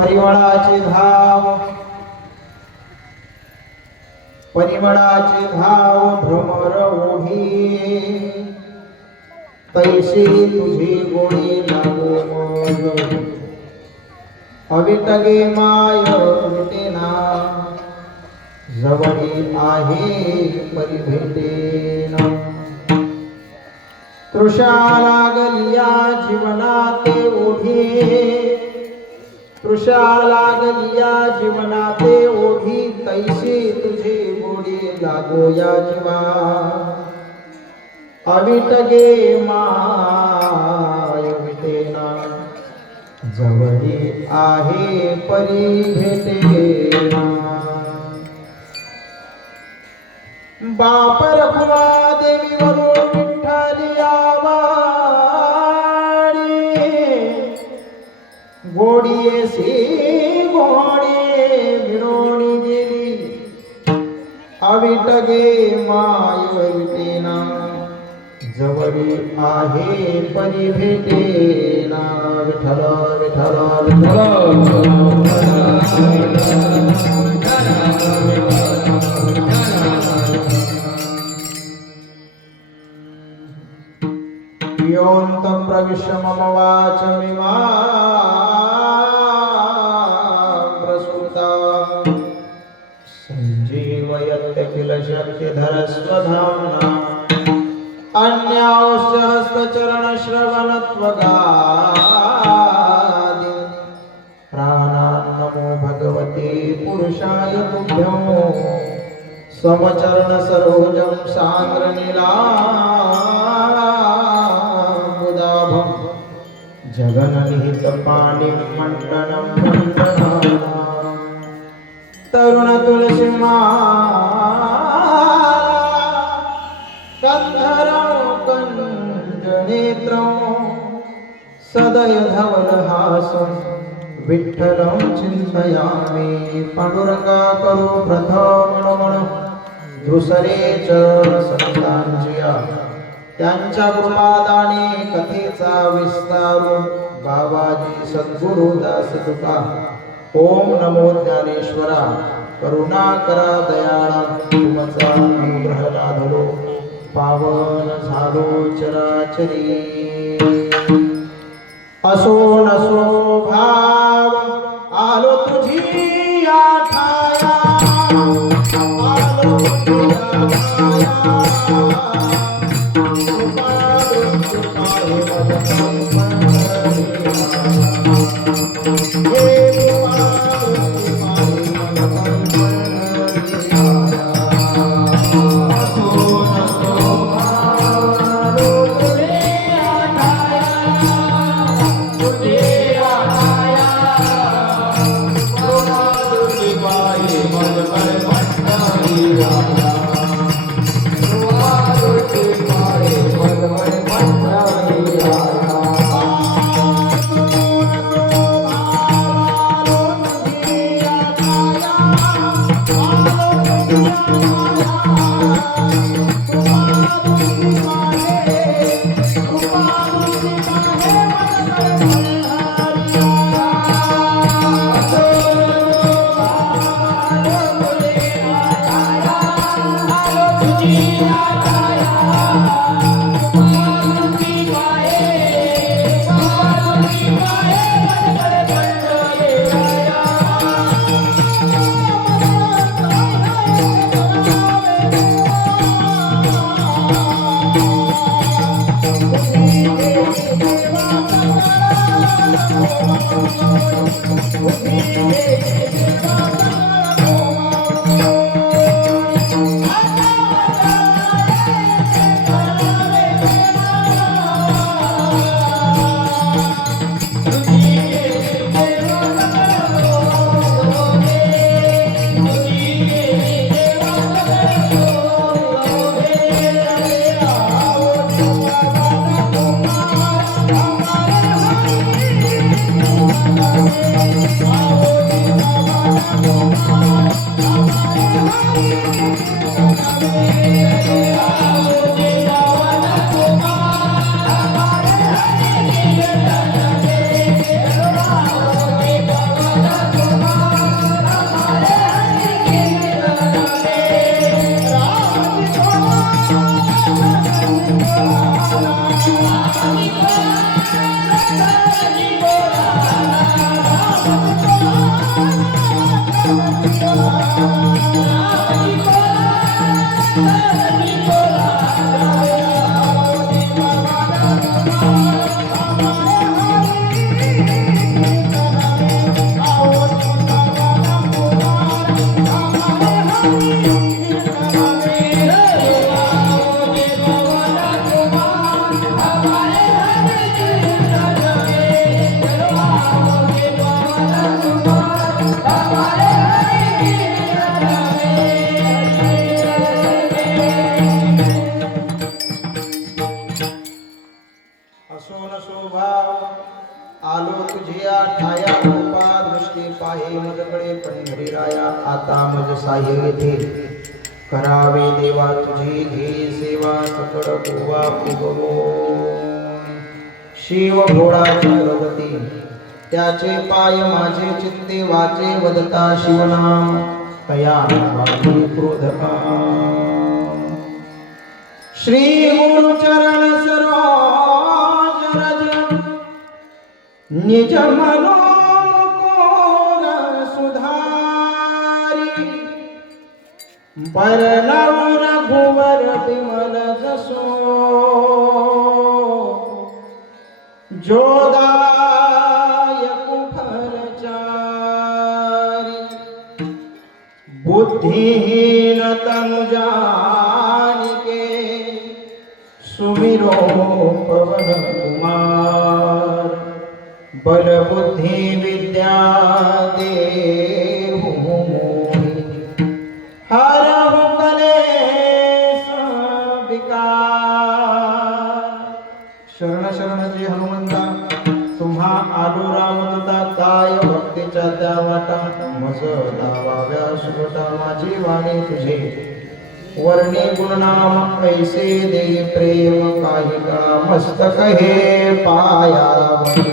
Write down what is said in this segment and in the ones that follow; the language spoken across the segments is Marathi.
परिमळाचे धाव भ्रमर ओढी तैसे तुझे गोडी लागो मग अविटगे माय विटेना जवळी आहे परिभेटेना तृषा लागलिया जीवनाते ओढी तृषा लागलिया जीवनाते ओढी तैसी तुझी गोडी लागो या जीवा अविटगे माय विटेना जवळी आहे परिभेटेना बाप रखुमा देवी वरून विठ्ठली आवाडी गोडीसी घोडे मिळवणी गेली अविटगे माय विटेना जवळी आहे परिभेटेना विठ्ठल विठ्ठल योऽन्तं प्रविश्य मम वाचमिमां प्रसूता सञ्जीवयत्य किल शक्तिधरस्वधाम्ना अन्याश्च हस्तचरणश्रवणत्वगादि प्राणान् नमो भगवते पुरुषाय तुभ्यं स्वचरण सरोजं सान्द्रनीलाम्बुदाभं जगन्निहित पाणिं मण्डनं मण्डनाना तरुण तुलसीमाला कंधरं कंजनेत्रं सदय धवलहासं विठ्ठलं चिंतयामि पांडुरंगा करो प्रथम दुसरे चरण संतांचिया त्यांच्या कृपादाने कथेचा विस्तारू बाबाजी सद्गुरु दास तुका ओम नमो ज्ञानेश्वरा करुणा करा दयाळा तुमचा अनुग्रह लाभलो पावन झालो चराचरी असो नसो भाव आलो तुझी आठाया आलो तुझी Oh आले मजकडे पंढरीराया आता मज साह्य येथे करावे देवा तुझी घे सेवा सकळ गोवा पुगवो शिव भोळा चक्रवर्ती त्याचे पाय माझे चित्ते वाचे वदता शिवनाम तया नावाची क्रोधका श्री गुरु चरण सरोज रज निज मनोकोर सुधारी बरनव रघुवर विमल जसो जोदायक फलचारी बुद्धिहीन तनु जानिके सुमिरो पवन कुमार बल बुद्धि विद्या देहु मोहि हरहु कलेश विकार शरण शरण जे हनुमंता तुम्हा आलो रामदूता काय भक्तीच्या त्या वाटा मज दावाव्या सुगटा माझी वाणी तुझे वर्णी गुणनाम ऐसे दे प्रेम काही का मस्तक हे पायावरी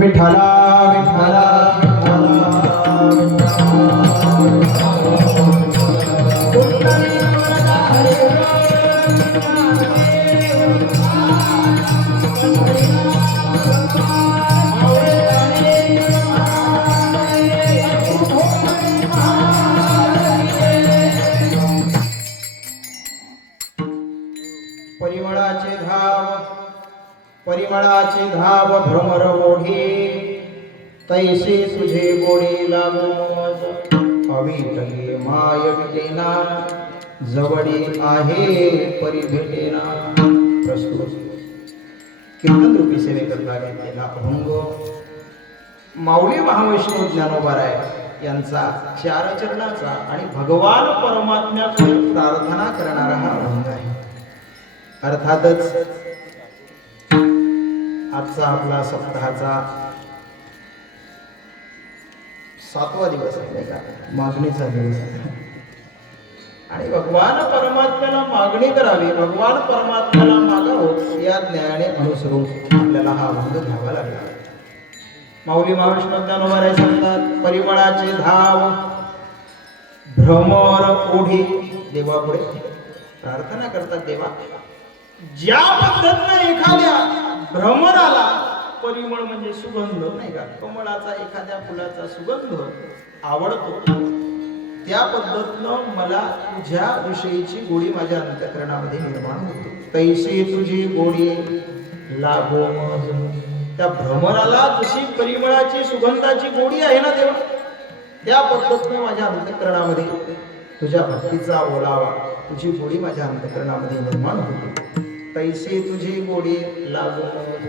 विठ्ठला विठ्ठला परिमळाची धाव भ्रमर ओढी तैसे तुझे गोडी लागू मज अविटली माय विटेना जवळी आहे परी भेटेना. प्रस्तुत कीर्तन रूपी सेवेकरता घेतलेला अभंग माऊली महावैष्णव ज्ञानोबाराय यांचा चार चरणाचा आणि भगवान परमात्म्याकडे प्रार्थना करणारा हा अभंग आहे. अर्थातच आजचा आपला सप्ताहाचा 7वा दिवस आहे का, मागणीचा दिवस आहे. आणि भगवान परमात्म्याला मागणी करावी, भगवान परमात्म्याला मागावं या ज्ञानाने अनुसरून आपल्याला हा अभंग घ्यावा लागला. माऊली महावैष्णव ज्ञानोबाराय सांगतात, परिमळाची धाव भ्रमर ओढी देवापुढे प्रार्थना करतात, देवा ज्या पद्धतीनं एखाद्या भ्रमराला परिमळ म्हणजे सुगंध नाही का, कमळाचा एखाद्या फुलाचा सुगंध आवडतो, त्या पद्धतीनं मला तुझ्या विषयीची गोडी माझ्या अंतःकरणामध्ये निर्माण होते. तैसे तुझी गोडी लाभो मज. त्या भ्रमराला जशी परिमळाची सुगंधाची गोडी आहे ना देवा, त्या पद्धतीने माझ्या अंतःकरणामध्ये तुझ्या भक्तीचा ओलावा, तुझी गोडी माझ्या अंतःकरणामध्ये निर्माण होते. तैसे तुझी गोडी लाभो मज.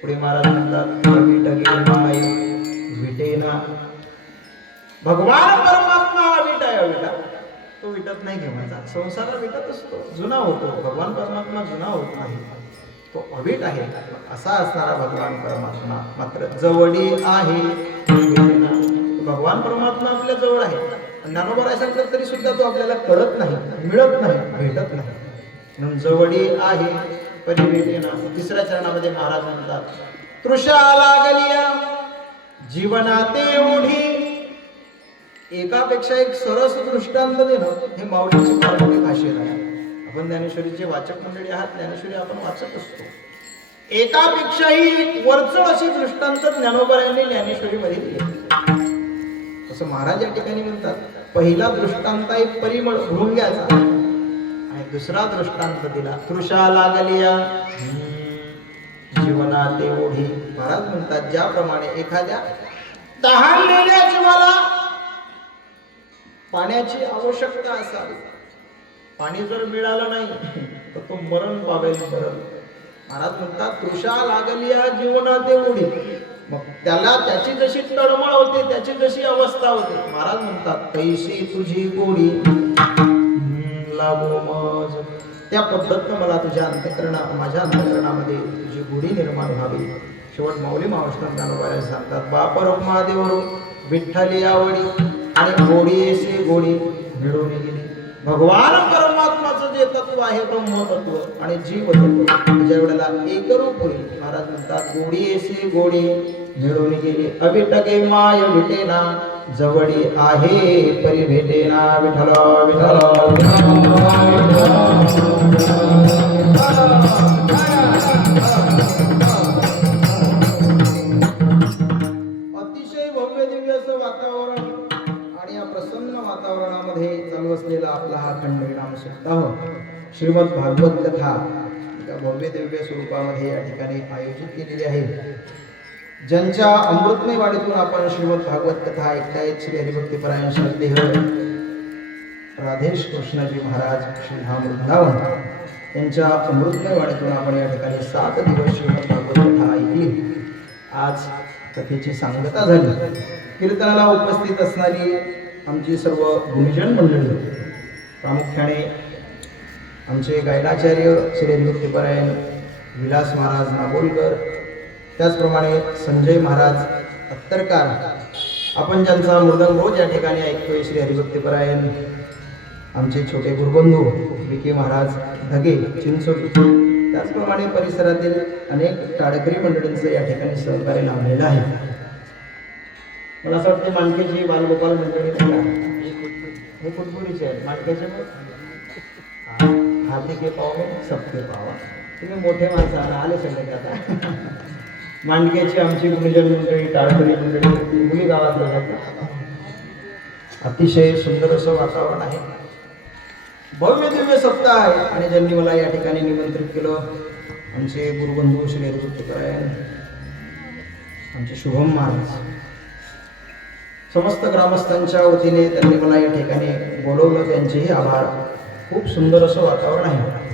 पुढे महाराज म्हणतात, विटेना. भगवान परमात्मा विट आहे, विटा तो विटत नाही घेवायचा. संसार विटत असतो, जुना होतो. भगवान परमात्मा जुना होत नाही, तो अविट आहे. असा असणारा भगवान परमात्मा मात्र जवळी आहे. भगवान परमात्मा आपल्या जवळ आहे. ज्ञानोबा सांगतात तरी सुद्धा तो आपल्याला कळत नाही, मिळत नाही, भेटत नाही. म्हणून जवळी आहे परिवेटेना. तिसऱ्या चरणामध्ये महाराज म्हणतात, तृषा लागलिया जीवनाते ओढी. एकापेक्षा एक सरस दृष्टांत देणं हे माऊलीची फार मोठी खासियत आहे. आपण ज्ञानेश्वरीचे वाचक मंडळी आहात, ज्ञानेश्वरी आपण वाचत असतो. एकापेक्षाही एक वरचढ अशी दृष्टांत ज्ञानोबा यांनी ज्ञानेश्वरीमध्ये दिली. असं महाराज या ठिकाणी म्हणतात, पहिला दृष्टांत आहे परिमळ भृंग्याचा, आणि दुसरा दृष्टांत दिला तृषा लागलिया जीवनाते ओढी. महाराज म्हणतात, ज्याप्रमाणे एखाद्या तहानलेल्या जीवाला पाण्याची आवश्यकता असावी, पाणी जर मिळालं नाही तर तो मरण पावेल, मरण. महाराज म्हणतात, तृषा लागलिया जीवनाते ओढी. मग त्याला त्याची जशी तळमळ होते, त्याची जशी अवस्था होते, महाराज म्हणतात, तैशी तुझी गोडी लागो मज. त्या पद्धतीनं मला तुझ्या माझ्या अंतःकरणामध्ये तुझी गोडी निर्माण व्हावी. शेवट माऊली महाराष्ट्र ज्ञानोबा सांगतात, बाप महादेव विठ्ठली आवडी आणि गोडीशी गोडी मिळवून गेली. भगवान परमात्माचं जे तत्व आहे ब्रह्मतत्व आणि जीव तत्व ज्या वेळेला एकरूप होईल, महाराज म्हणतात, गोडीशी गोडी मिळवून गेली. अविटके माय विटेना जवळी आहे परी भेटेना. विठ्ठल विठ्ठल अतिशय भव्य दिव्य असं वातावरण आणि या प्रसन्न वातावरणामध्ये चालू असलेला आपला हा खंडविराम सप्ताह श्रीमद भागवत कथा एका भव्य दिव्य स्वरूपामध्ये या ठिकाणी आयोजित केलेली आहे. ज्यांच्या अमृतमय वाणीतून आपण श्रीमद भागवत कथा ऐकतायत, श्री हरिभक्तीपरायण श्रद्धेय राधेश कृष्णजी महाराज श्री धाम वृंदावन यांच्या अमृतमय वाणीतून आपण या ठिकाणी 7 दिवस श्रीमद भागवत कथा ऐकली. आज कथेची सांगता झाली. कीर्तनाला उपस्थित असणारी आमची सर्व गुणीजन मंडळी, प्रामुख्याने आमचे गायनाचार्य श्री हरिभक्तीपरायण विलास महाराज नागोलकर, त्याचप्रमाणे संजय महाराज अत्तरकार, आपण ज्यांचा मृदंग रोज या ठिकाणी ऐकतोय, श्री हरिभक्तीपरायण आमचे छोटे गुरुबंधू विके महाराज धगे चिंचोली, त्याचप्रमाणे परिसरातील अनेक टाळकरी मंडळींचं या ठिकाणी सहकार्य लाभलेलं आहे. मला असं वाटतं माणकेची बालगोपाल मंडळी नाही का, हे कुटपुरीचे आहेत. माणकेचे हाती के पाव सबके पावा. तुम्ही मोठे माणसं आले सगळे आता. मांडक्याची आमची गुणजन मंडळी, टाळकरी मंडळी, मुली गावात जातात. अतिशय सुंदर असं वातावरण आहे, भव्य दिव्य सप्ताह आहे. आणि ज्यांनी मला या ठिकाणी निमंत्रित केलं, आमचे गुरुबंधू श्री हरिभक्तीपरायण आमचे शुभम महाराज, समस्त ग्रामस्थांच्या वतीने त्यांनी मला या ठिकाणी बोलवलं, त्यांचेही आभार. खूप सुंदर असं वातावरण आहे.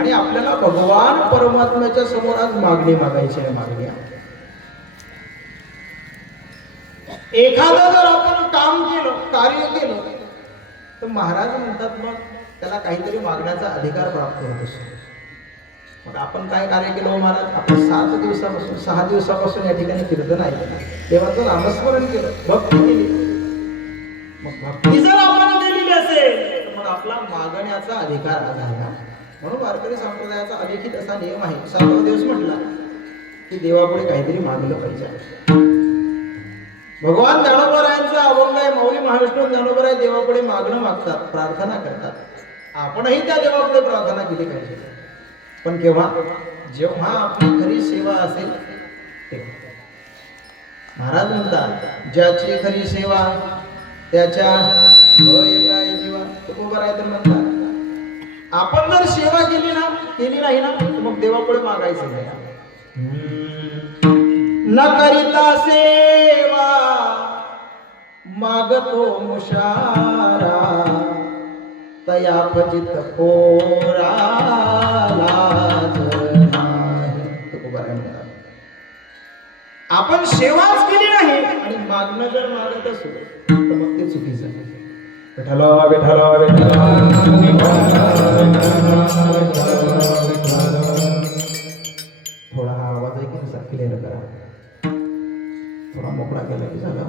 आणि आपल्याला भगवान परमात्म्याच्या समोर आज मागणी मागायची आहे. मागणी एखादं जर आपण काम केलं, कार्य केलं, तर महाराज म्हणतात मग त्याला काहीतरी मागण्याचा अधिकार प्राप्त होत असतो. मग आपण काय कार्य केलं महाराज? आपण 7 दिवसापासून 6 दिवसापासून या ठिकाणी कीर्तन ऐकलं, देवाचं नामस्मरण केलं, भक्ती केली. मग भक्ती जर आपण केलेली असेल तर मग आपला मागण्याचा अधिकार आज आहे. म्हणून वारकरी संप्रदायाचा अलिखित असा नियम आहे, 7वा दिवस म्हटला की देवापुढे काहीतरी मागलं पाहिजे. भगवान ज्ञानोबरायांचा अभंग आहे, माऊली महाविष्णू ज्ञानोबराय देवापुढे मागणं मागतात, प्रार्थना करतात. आपणही त्या देवापुढे प्रार्थना केली पाहिजे. पण केव्हा? जेव्हा आपली खरी सेवा असेल तेव्हा. महाराज म्हणतात, ज्याची खरी सेवा त्याच्या जीवा. तुकोबाराय तर म्हणतात, आपण जर सेवा केली नाही ना, मग देवापुढे मागायचं नाही. न करिता सेवा मागतो मुशारा, तया फजित पोरा लाज नाही. तुकोबाराय म्हणतात, आपण सेवाच केली नाही आणि मागणं जर मागत असू तर मग ते चुकीचं आहे. विठ्ठला विठ्ठला विठ्ठला. थोडा हा आवाज आहे की असा क्लिअर करा, थोडा मोकळा केला की झाला.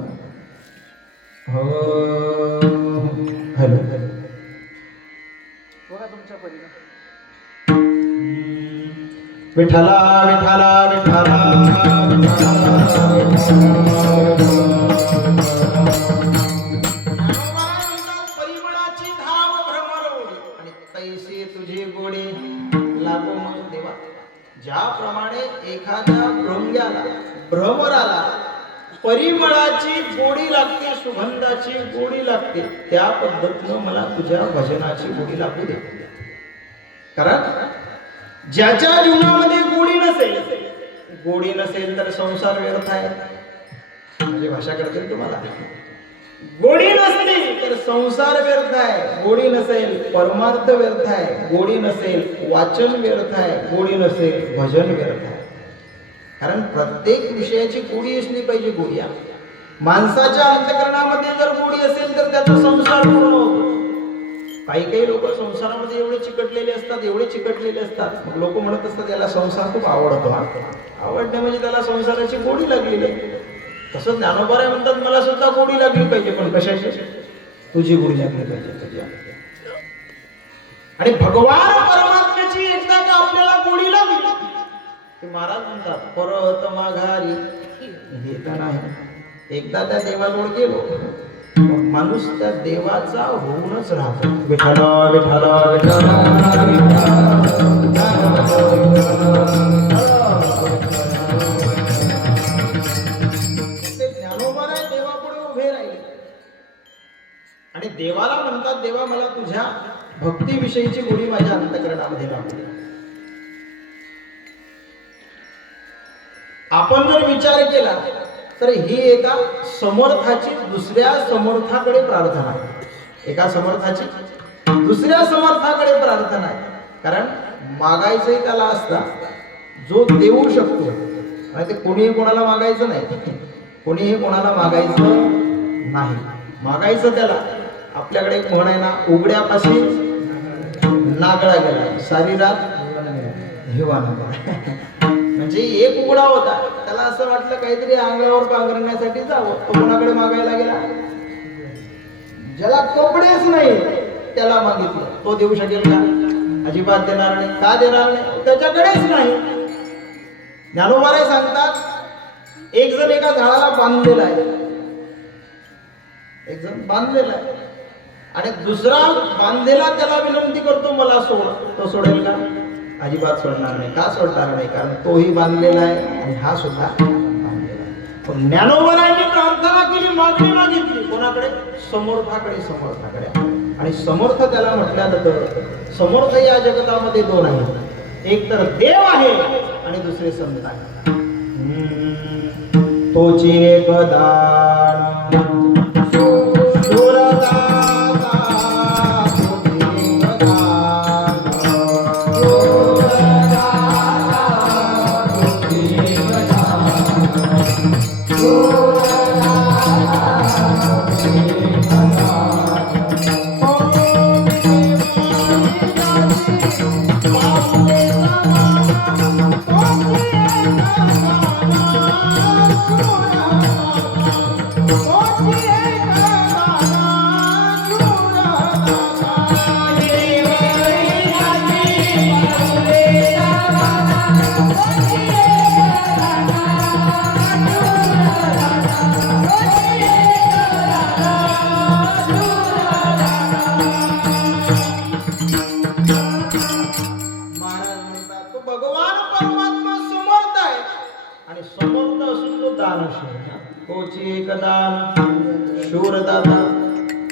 हो हॅलो, तुमच्या परीने. विठ्ठला विठ्ठला विठ्ठला परिमळाची धाव भ्रमरवली आणि तैसे तुझे गोडे लागो मग देवा. ज्याप्रमाणे एखाद्या भृंग्याला भ्रमराला परिमळाची गोडी लागते, सुगंधाची गोडी लागते, त्या पद्धतीनं मला तुझ्या भजनाची गोडी लागू दे. कारण ज्याच्या जीवनामध्ये गोडी नसेल तर संसार व्यर्थ आहे. म्हणजे भाषा करते तुम्हाला, गोडी नसली तर संसार व्यर्थ आहे, गोडी नसेल परमार्थ व्यर्थ आहे, गोडी नसेल वाचन व्यर्थ आहे, गोडी नसेल भजन व्यर्थ आहे. कारण प्रत्येक विषयाची गोडी असली पाहिजे. गोडी माणसाच्या अंतःकरणामध्ये जर गोडी असेल तर त्याचा संसार पूर्ण होतो. काही लोक संसारामध्ये एवढे चिकटलेले असतात, मग लोक म्हणत असतात याला संसार खूप आवडतो. आवडणे म्हणजे त्याला संसाराची गोडी लागलेली आहे. तसं ज्ञानोबराय म्हणतात, मला सुद्धा गोडी लागली पाहिजे, पण कशाची? तुझी गोडी लागली पाहिजे तुझ्या. आणि भगवान परमात्म्याची एकदा का आपल्याला गोडी लागली की महाराज म्हणतात, परत माघारी घेत नाही. एकदा त्या देवाजवळ गेलो माणूस त्या देवाचा होऊनच राहतो. विठ्ठला विठ्ठला विठ्ठला. ज्ञानोबराय देवापुढे उभे राहिले आणि देवाला म्हणतात, देवा मला तुझ्या भक्तीविषयीची गोडी माझ्या अंतःकरणामध्ये लागली. आपण जर विचार केला तर ही एका समर्थाची दुसऱ्या समर्थाकडे प्रार्थना आहे. एका समर्थाची दुसऱ्या समर्थाकडे प्रार्थना आहे. कारण मागायचंही त्याला असता जो देऊ शकतो. आणि ते कोणीही कोणाला मागायचं नाही, कोणीही कोणाला मागायचं नाही. मागायचं त्याला. आपल्याकडे एक म्हण आहे ना, उघड्यापाशी नागळा गेला, सारी रात हिवाना. म्हणजे एक उघडा होता, त्याला असं वाटलं काहीतरी अंगावर पांघरण्यासाठी जावं, तो कोणाकडे मागायला गेला? ज्याला कपडेच नाही त्याला मागितलं. तो देऊ शकेल का? अजिबात देणार नाही. का देणार नाही? त्याच्याकडेच नाही. ज्ञानोबराय सांगतात, एक जण एका झाडाला बांधलेला आहे, एक जण बांधलेला आहे आणि दुसरा बांधलेला त्याला विनंती करतो, मला सोड. तो सोडेल का? अजिबात सोडणार नाही. का सोडणार नाही? कारण तोही बांधलेला आहे आणि हा सुद्धा बांधलेला आहे. पण ज्ञानोबरायांनी प्रार्थना केली, मागणी मागितली. कोणाकडे? समर्थाकडे. समर्थाकडे. आणि समर्थ त्याला म्हटल्या जातं. समर्थ या जगतामध्ये दोन आहेत, एक तर देव आहे आणि दुसरे संत आहे. तोची एक दान होची एकदान शूरदाता.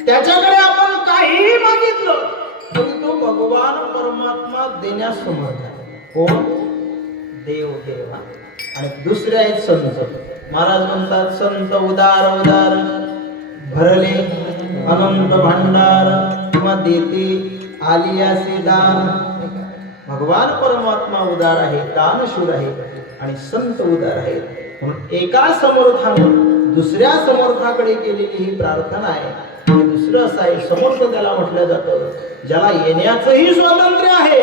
त्याच्याकडे आपण काही मागितलं तरी तो भगवान परमात्मा देण्यास समर्थ आहे. कोण? देव देवा. आणि दुसरे आहेत संत. महाराज म्हणतात संत उदार उदार भरले अनंत भांडार किंवा देते आलियासे दान. भगवान परमात्मा उदार आहे, दानशूर आहे आणि संत उदार आहेत. म्हणून एका समर्थानं दुसऱ्या समर्थाकडे केलेली ही प्रार्थना आहे. आणि दुसरं असं आहे समर्थ त्याला म्हटलं जातं ज्याला येण्याचंही स्वातंत्र्य आहे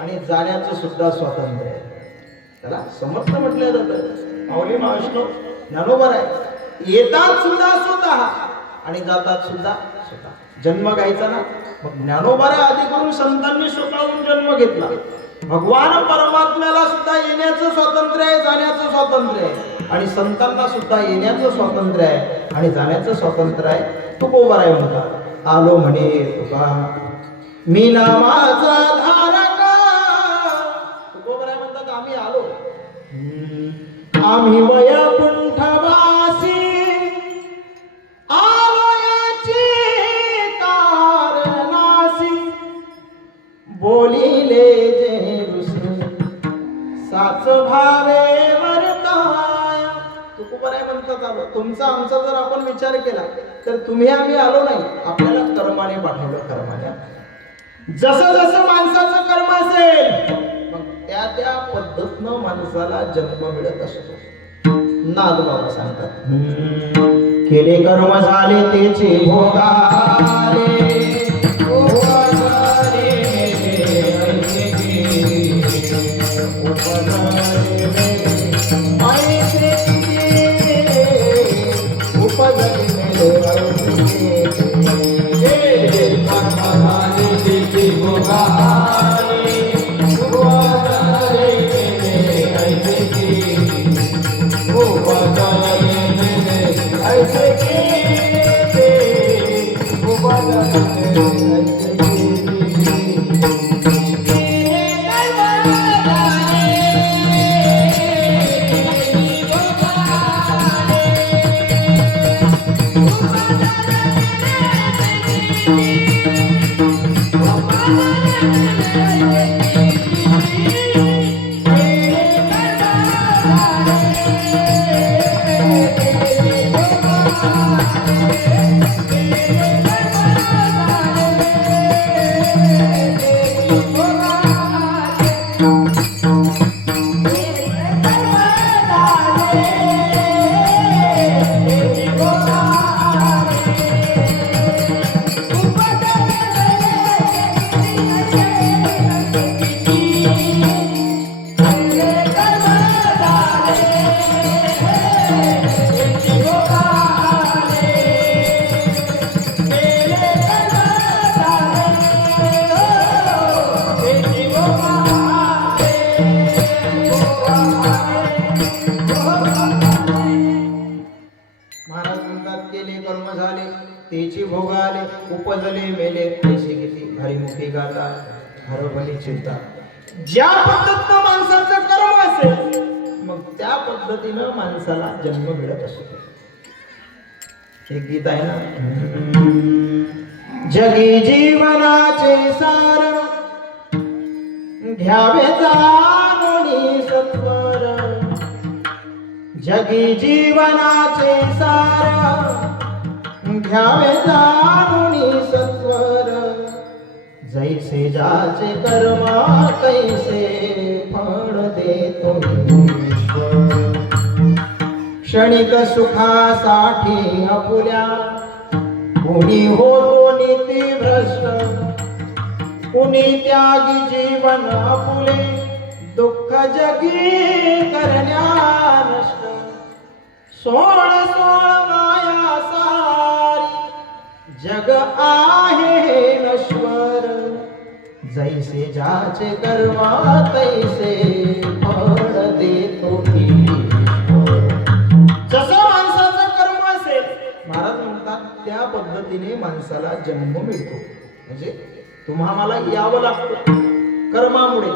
आणि जाण्याचं सुद्धा स्वातंत्र्य आहे. त्याला समर्थ म्हटलं जातं. माऊली महाविष्णू ज्ञानोबर आहे. येतात सुद्धा स्वतः आणि जातात सुद्धा स्वतः. जन्म घ्यायचा ना, मग ज्ञानोबारा आधी करून संतांनी स्वतःहून जन्म घेतला. भगवान परमात्म्याला सुद्धा येण्याचं स्वातंत्र्य आहे, जाण्याचं स्वातंत्र्य आहे आणि संतांना सुद्धा येण्याचं स्वातंत्र्य आहे आणि जाण्याचं स्वातंत्र्य आहे. तुकोबाराय म्हणतात आलो म्हणे तुका मी नामाचा धारका. तुकोबाराय म्हणतात आम्ही आलो. आम्ही वैकुंठवासी आलो याची कारणासी बोलिले जे रुसले साच भावे वर्ताय. तुकोबाराय म्हणतात आलो. तुमचा आमचा जर आपण विचार केला तर तुम्ही आम्ही आलो नाही, आपल्याला कर्माने पाठवलं. कर्माने जसं जसं माणसाचं कर्म असेल मग त्या त्या पद्धतीनं माणसाला जन्म मिळत असतो. नाद बाबा सांगतात केले कर्म झाले तेचे भोगाले तेची भोगाले उपजले मेले पैसे किती हरिमुखी गाता हरभली चिंता. ज्या पद्धतीनं माणसाचं कर्म असेल मग त्या पद्धतीनं माणसाला जन्म मिळत असतो. हे गीत आहे ना जगी जीवनाचे सार घ्यावे जाणूनी सत्वर. जगी जीवनाचे सार घ्यावे जाणूनी सत्वर. जैसे जाचे कर्म तैसे फळ देतो ईश्वर. क्षणिक सुखासाठी आपुल्या कुणी होतो नीती भ्रष्ट. कुणी त्यागी जीवन आपुले दुःख जगी करण्या नष्ट. सोळ सोळ माया सारी जग आहे नश्वर. जैसे जाचे कर्म तैसे फळ देतो ईश्वर. जसं माणसाचं कर्म असेल महाराज म्हणतात त्या पद्धतीने माणसाला जन्म मिळतो. म्हणजे तुम्हाला यावं लागतं कर्मामुळे.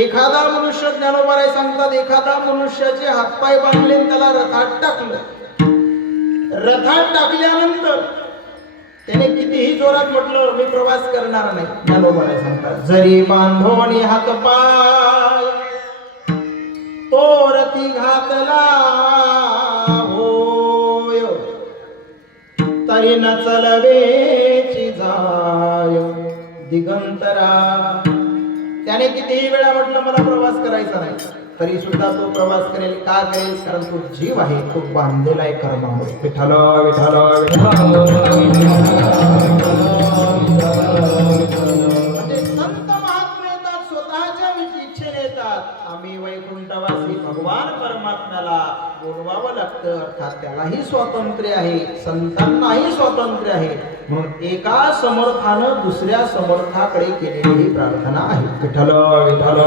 एखादा मनुष्य ज्ञानोबाराय सांगतात एखादा मनुष्याचे हातपाय बांधले त्याला रथात टाकलं रथात टाकल्यानंतर त्याने कितीही जोरात म्हटलं मी प्रवास करणार नाही, ज्ञानोबाला सांगतात जरी बांधोनी हात पाय तो रथी घातला होय, तरी न चलवेची जाय दिगंतरा. त्याने कितीही वेळा म्हटलं मला प्रवास करायचा नाही, तरी सुद्धा तो प्रवास करेल. का करेल? कारण तो जीव आहे, तो बांधलेला आहे कर्मामुळे. विठ्ठल विठ्ठल म्हणजे संत महात्मे येतात, स्वतःच्या इच्छेने येतात. आम्ही वैकुंठवासी भगवान परमात्म्याला बोलवावं लागतं, अर्थात त्यालाही स्वातंत्र्य आहे, संतांनाही स्वातंत्र्य आहे. म्हणून एका समर्थानं दुसऱ्या समर्थाकडे केलेली ही प्रार्थना आहे. विठ्ठल विठ्ठल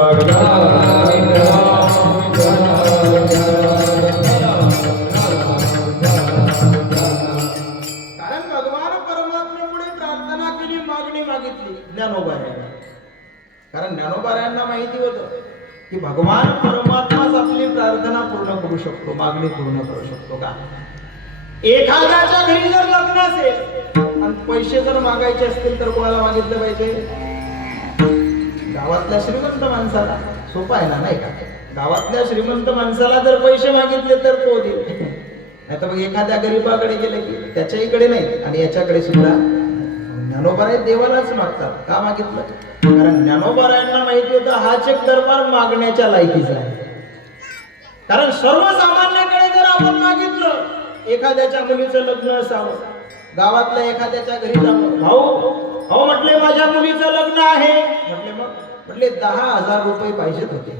कारण भगवान परमात्म्यापुढे प्रार्थना केली, मागणी मागितली ज्ञानोबाऱ्यांना. कारण ज्ञानोबाऱ्यांना माहिती होतं की भगवान परमात्माच आपली प्रार्थना पूर्ण करू शकतो, मागणी पूर्ण करू शकतो. का एखाद्याच्या घरी जर लग्न असेल आणि पैसे जर मागायचे असतील तर कोणाला मागितलं पाहिजे? गावातल्या श्रीमंत माणसाला. सोपं आहे ना, नाही का? गावातल्या श्रीमंत माणसाला जर पैसे मागितले तर तो देईल, नाही तर मग एखाद्या गरीबाकडे गेले की त्याच्या इकडे नाही आणि याच्याकडे सुद्धा. ज्ञानोबाराय देवालाच मागतात. का मागितलं? कारण ज्ञानोबारायांना माहिती होतं हाच एक दरबार मागण्याच्या लायकीचा आहे. कारण सर्वसामान्याकडे जर आपण मागितलं, एखाद्याच्या मुलीचं लग्न असावं, गावातल्या एखाद्याच्या घरी जावं, भाऊ म्हटले माझ्या मुलीचं लग्न आहे, म्हटले 10,000 रुपये पाहिजेत होते.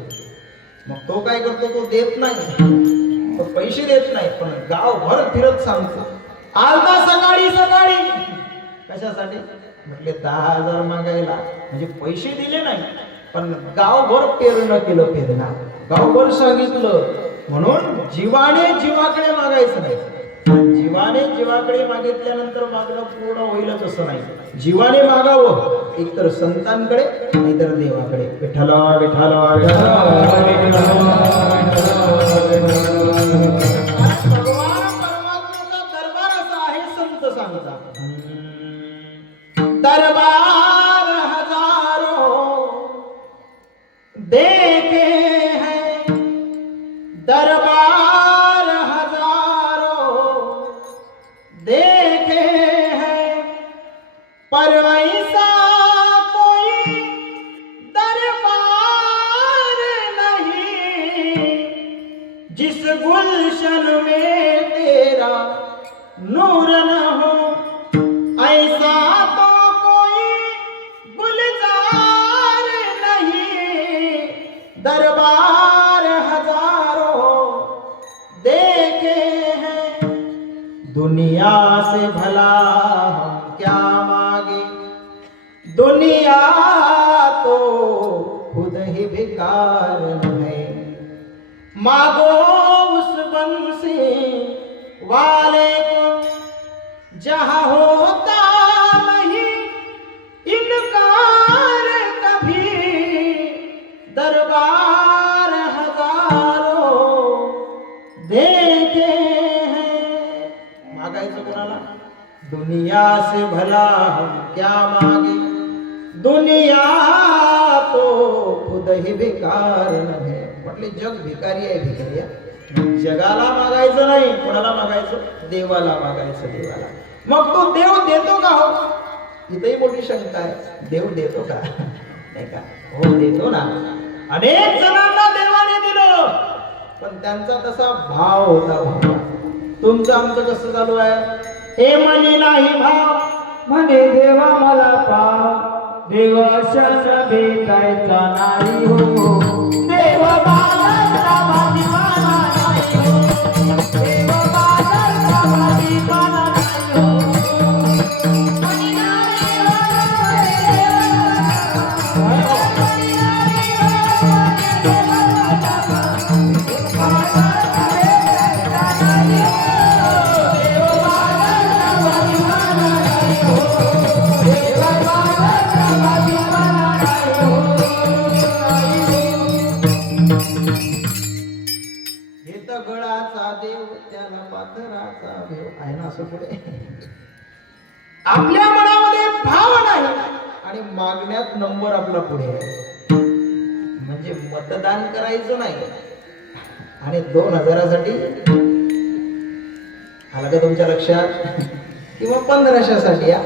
मग तो काय करतो? तो देत नाही, तो पैसे देत नाही, पण गावभर फिरत सांगतो आलता सकाळी सकाळी. कशासाठी? म्हटले 10,000 मागायला. म्हणजे पैसे दिले नाही, पण गावभर पेरणं केलं, पेरणा गावभर सांगितलं. म्हणून जीवाने जीवाकडे मागायचं नाही. जीवाने जीवाकडे मागितल्यानंतर मागणं पूर्ण होईलच असं नाही. जीवाने मागावं, एकतर संतांकडे नाहीतर देवाकडे. विठ्ठल विठ्ठल भगवान परमात्म्याचा दरबार असा आहे. संत सांगतात दरबार हजारों देखे हैं, दरबार हजारों देखे हैं, पर वैसा कोई दरबार नहीं जिस गुलशन में तेरा नूर न हो. ऐसा तो दरबार हजारों देखे हैं. दुनिया से भला हम क्या मांगे, दुनिया तो खुद ही भिकार है. मांगो उस बंसी वाले को जहाँ होता नहीं इनकार कभी. दरबार हजारों देखे हैं. मागायचं कोणाला? दुनिया से भला हम क्या मांगे, दुनिया तो खुद ही भिकार है. म्हटले जग भिकारी आहे, भिकारी आहे. जगाला मागायचं नाही, कोणाला मागायचं? देवाला मागायचं, देवाला. मग तो देव देतो का? हो, इथेही मोठी शंका आहे. देव देतो का? नाही का? हो, देतो ना. अनेक जणांना देवाने दिलं, पण त्यांचा तसा भाव होता. भाव तुमचं आमचं कसं चालू आहे? हे म्हणे नाही भाव, म्हणे देवा मला पाव, देव अशान भेटायचा नाही हो. देव बाजारचा भाजीपाला नाही हो, देव बाजारचा भाजीपाला नाही हो. असं पुढे आपल्या मनामध्ये भाव नाही आणि मागण्यात नंबर आपला पुढे आहे. म्हणजे मतदान करायचं नाही आणि 2000साठी आलं का तुमच्या लक्षात, किंवा 1500साठी या,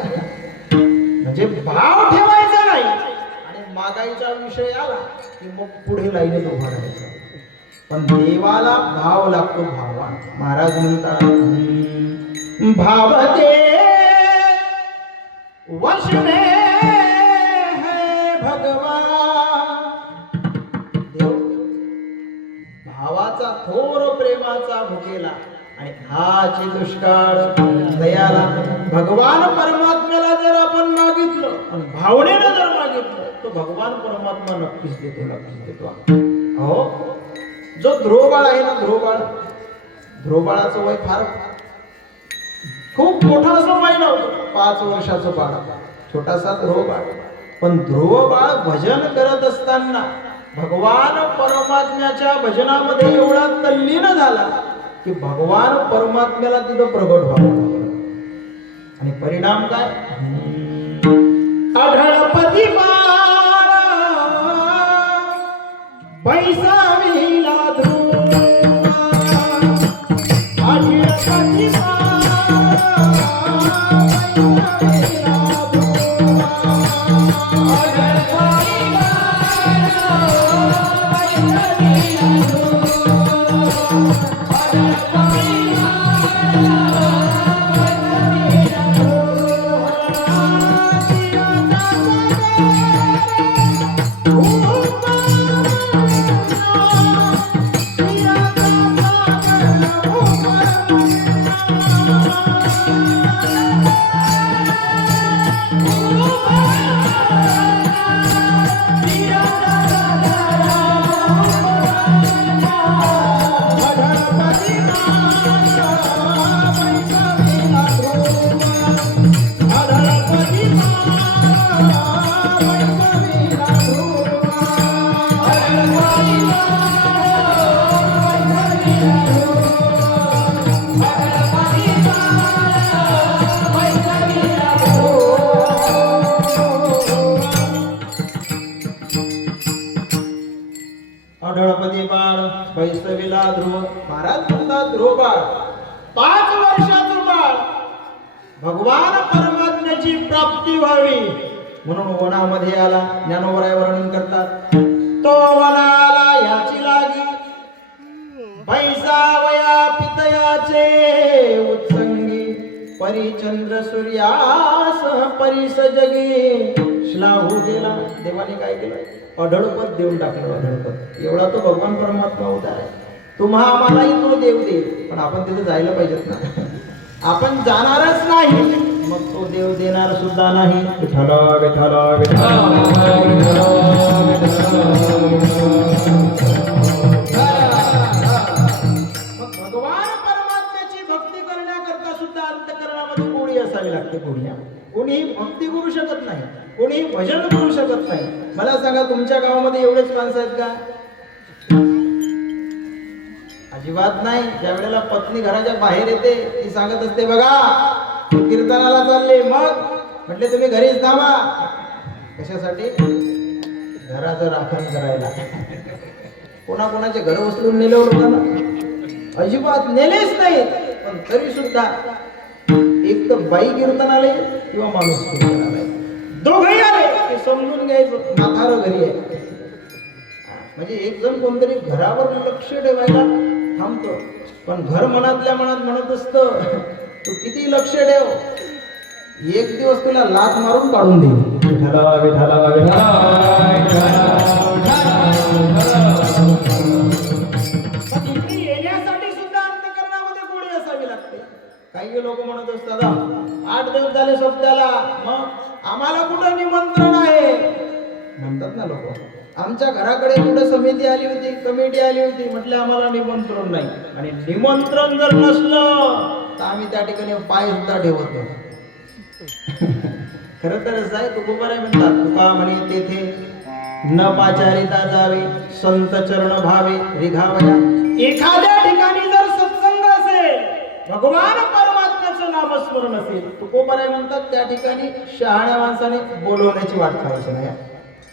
म्हणजे भाव ठेवायचा नाही आणि मागायचा विषय आला की मग पुढे लाईनीत उभा राहायचा. पण देवाला भाव लागतो. भावा महाराज म्हणतात भावते वश में है भगवान. देव भावाचा थोर प्रेमाचा भुकेला आणि हाची दुष्काळ दयाला भगवान परमात्म्याला जर आपण मागितलं आणि भावनेनं जर मागितलं तर भगवान परमात्मा नक्कीच देतो, नक्कीच देतो. हो, जो ध्रुवबाळ आहे ना, ध्रुवबाळाचं वय फार खूप मोठं असं वय नव्हतं, 5 वर्षाचं बाळ, छोटासा ध्रुवबाळ. पण ध्रुवबाळ भजन करत असताना भगवान परमात्म्याच्या भजनामध्ये एवढा तल्लीन झाला की भगवान परमात्म्याला तिथं प्रगट व्हावं लागलं. आणि परिणाम काय, आढळपती बैसावीला ध्रुवा, आढळपती आढळपती बाळ बैसविला ध्रुव. महाराज म्हणतात ध्रुवबाळ 5 वर्षाचं बाळ भगवान परमात्म्याची प्राप्ती व्हावी म्हणून वनामध्ये आला. ज्ञानोबराय वर्णन करतात, तो वनाला याची लागी बैसावया पितयाचे उत्संगी परिचंद्र सूर्यास परिस जगी श्लाघू गेला. देवाने काय केलं, अढळपद देऊन टाकलं. अढळपद एवढा तो भगवान परमात्मा होता आहे. तुम्हा आम्हालाही तो देव देईल, पण आपण तिथे जायला पाहिजेत ना. आपण जाणारच नाही मग तो देव देणार सुद्धा नाही. विठ्ठल विठ्ठल विठ्ठल मग भगवान परमात्म्याची भक्ती करण्याकरता सुद्धा अंतःकरणामध्ये गोडी असावी लागते. कोणीही भक्ती करू शकत नाही, कोणीही भजन करू शकत नाही. मला सांगा, तुमच्या गावामध्ये एवढेच माणसं आहेत का? अजिबात नाही. ज्या वेळेला पत्नी घराच्या बाहेर येते ती सांगत असते, बघा कीर्तनाला चालले. मग म्हटले तुम्ही घरीच थांबा. कशासाठी? घराचं राखण करायला. कोणाकोणाचे घर उचलून नेले लोकांना? अजिबात नेलेच नाही. पण तरी सुद्धा एक तर बाई कीर्तनाला किंवा माणूस कीर्तनाला, दोघंही आले ते समजून घ्यायचं म्हातारं घरी आहे. म्हणजे एक जण कोणतरी घरावर लक्ष ठेवायला थांबतो, पण घर मनातल्या मनात म्हणत असतं तू किती लक्ष ठेव, एक दिवस तुला लाथ मारून काढून देईल. विठ्ठला विठ्ठला येण्यासाठी सुद्धा अंतःकरणामध्ये गोडी असावी लागते. काही लोक म्हणत असतात 8 दिवस झाले सोबत्याला, मग आम्हाला कुठं निमंत्रण आहे म्हणतात ना लोक. आमच्या घराकडे कुठं समिती आली होती, कमिटी आली होती, म्हटले आम्हाला निमंत्रण नाही. आणि निमंत्रण जर नसलं तर आम्ही त्या ठिकाणी पाय सुद्धा ठेवत नाही. खरं तर असं आहे, तुकोबाराय म्हणतात, तुका म्हणे तेथे न पाचारिता जावे, संत चरण भावे रिघावया. एखाद्या ठिकाणी जर सत्संग असेल, भगवान परमात्म्याचं नाम नामस्मरण असेल, तुकोबाराय म्हणतात त्या ठिकाणी शहाण्या माणसाने बोलवण्याची वाट पाहायची नाही.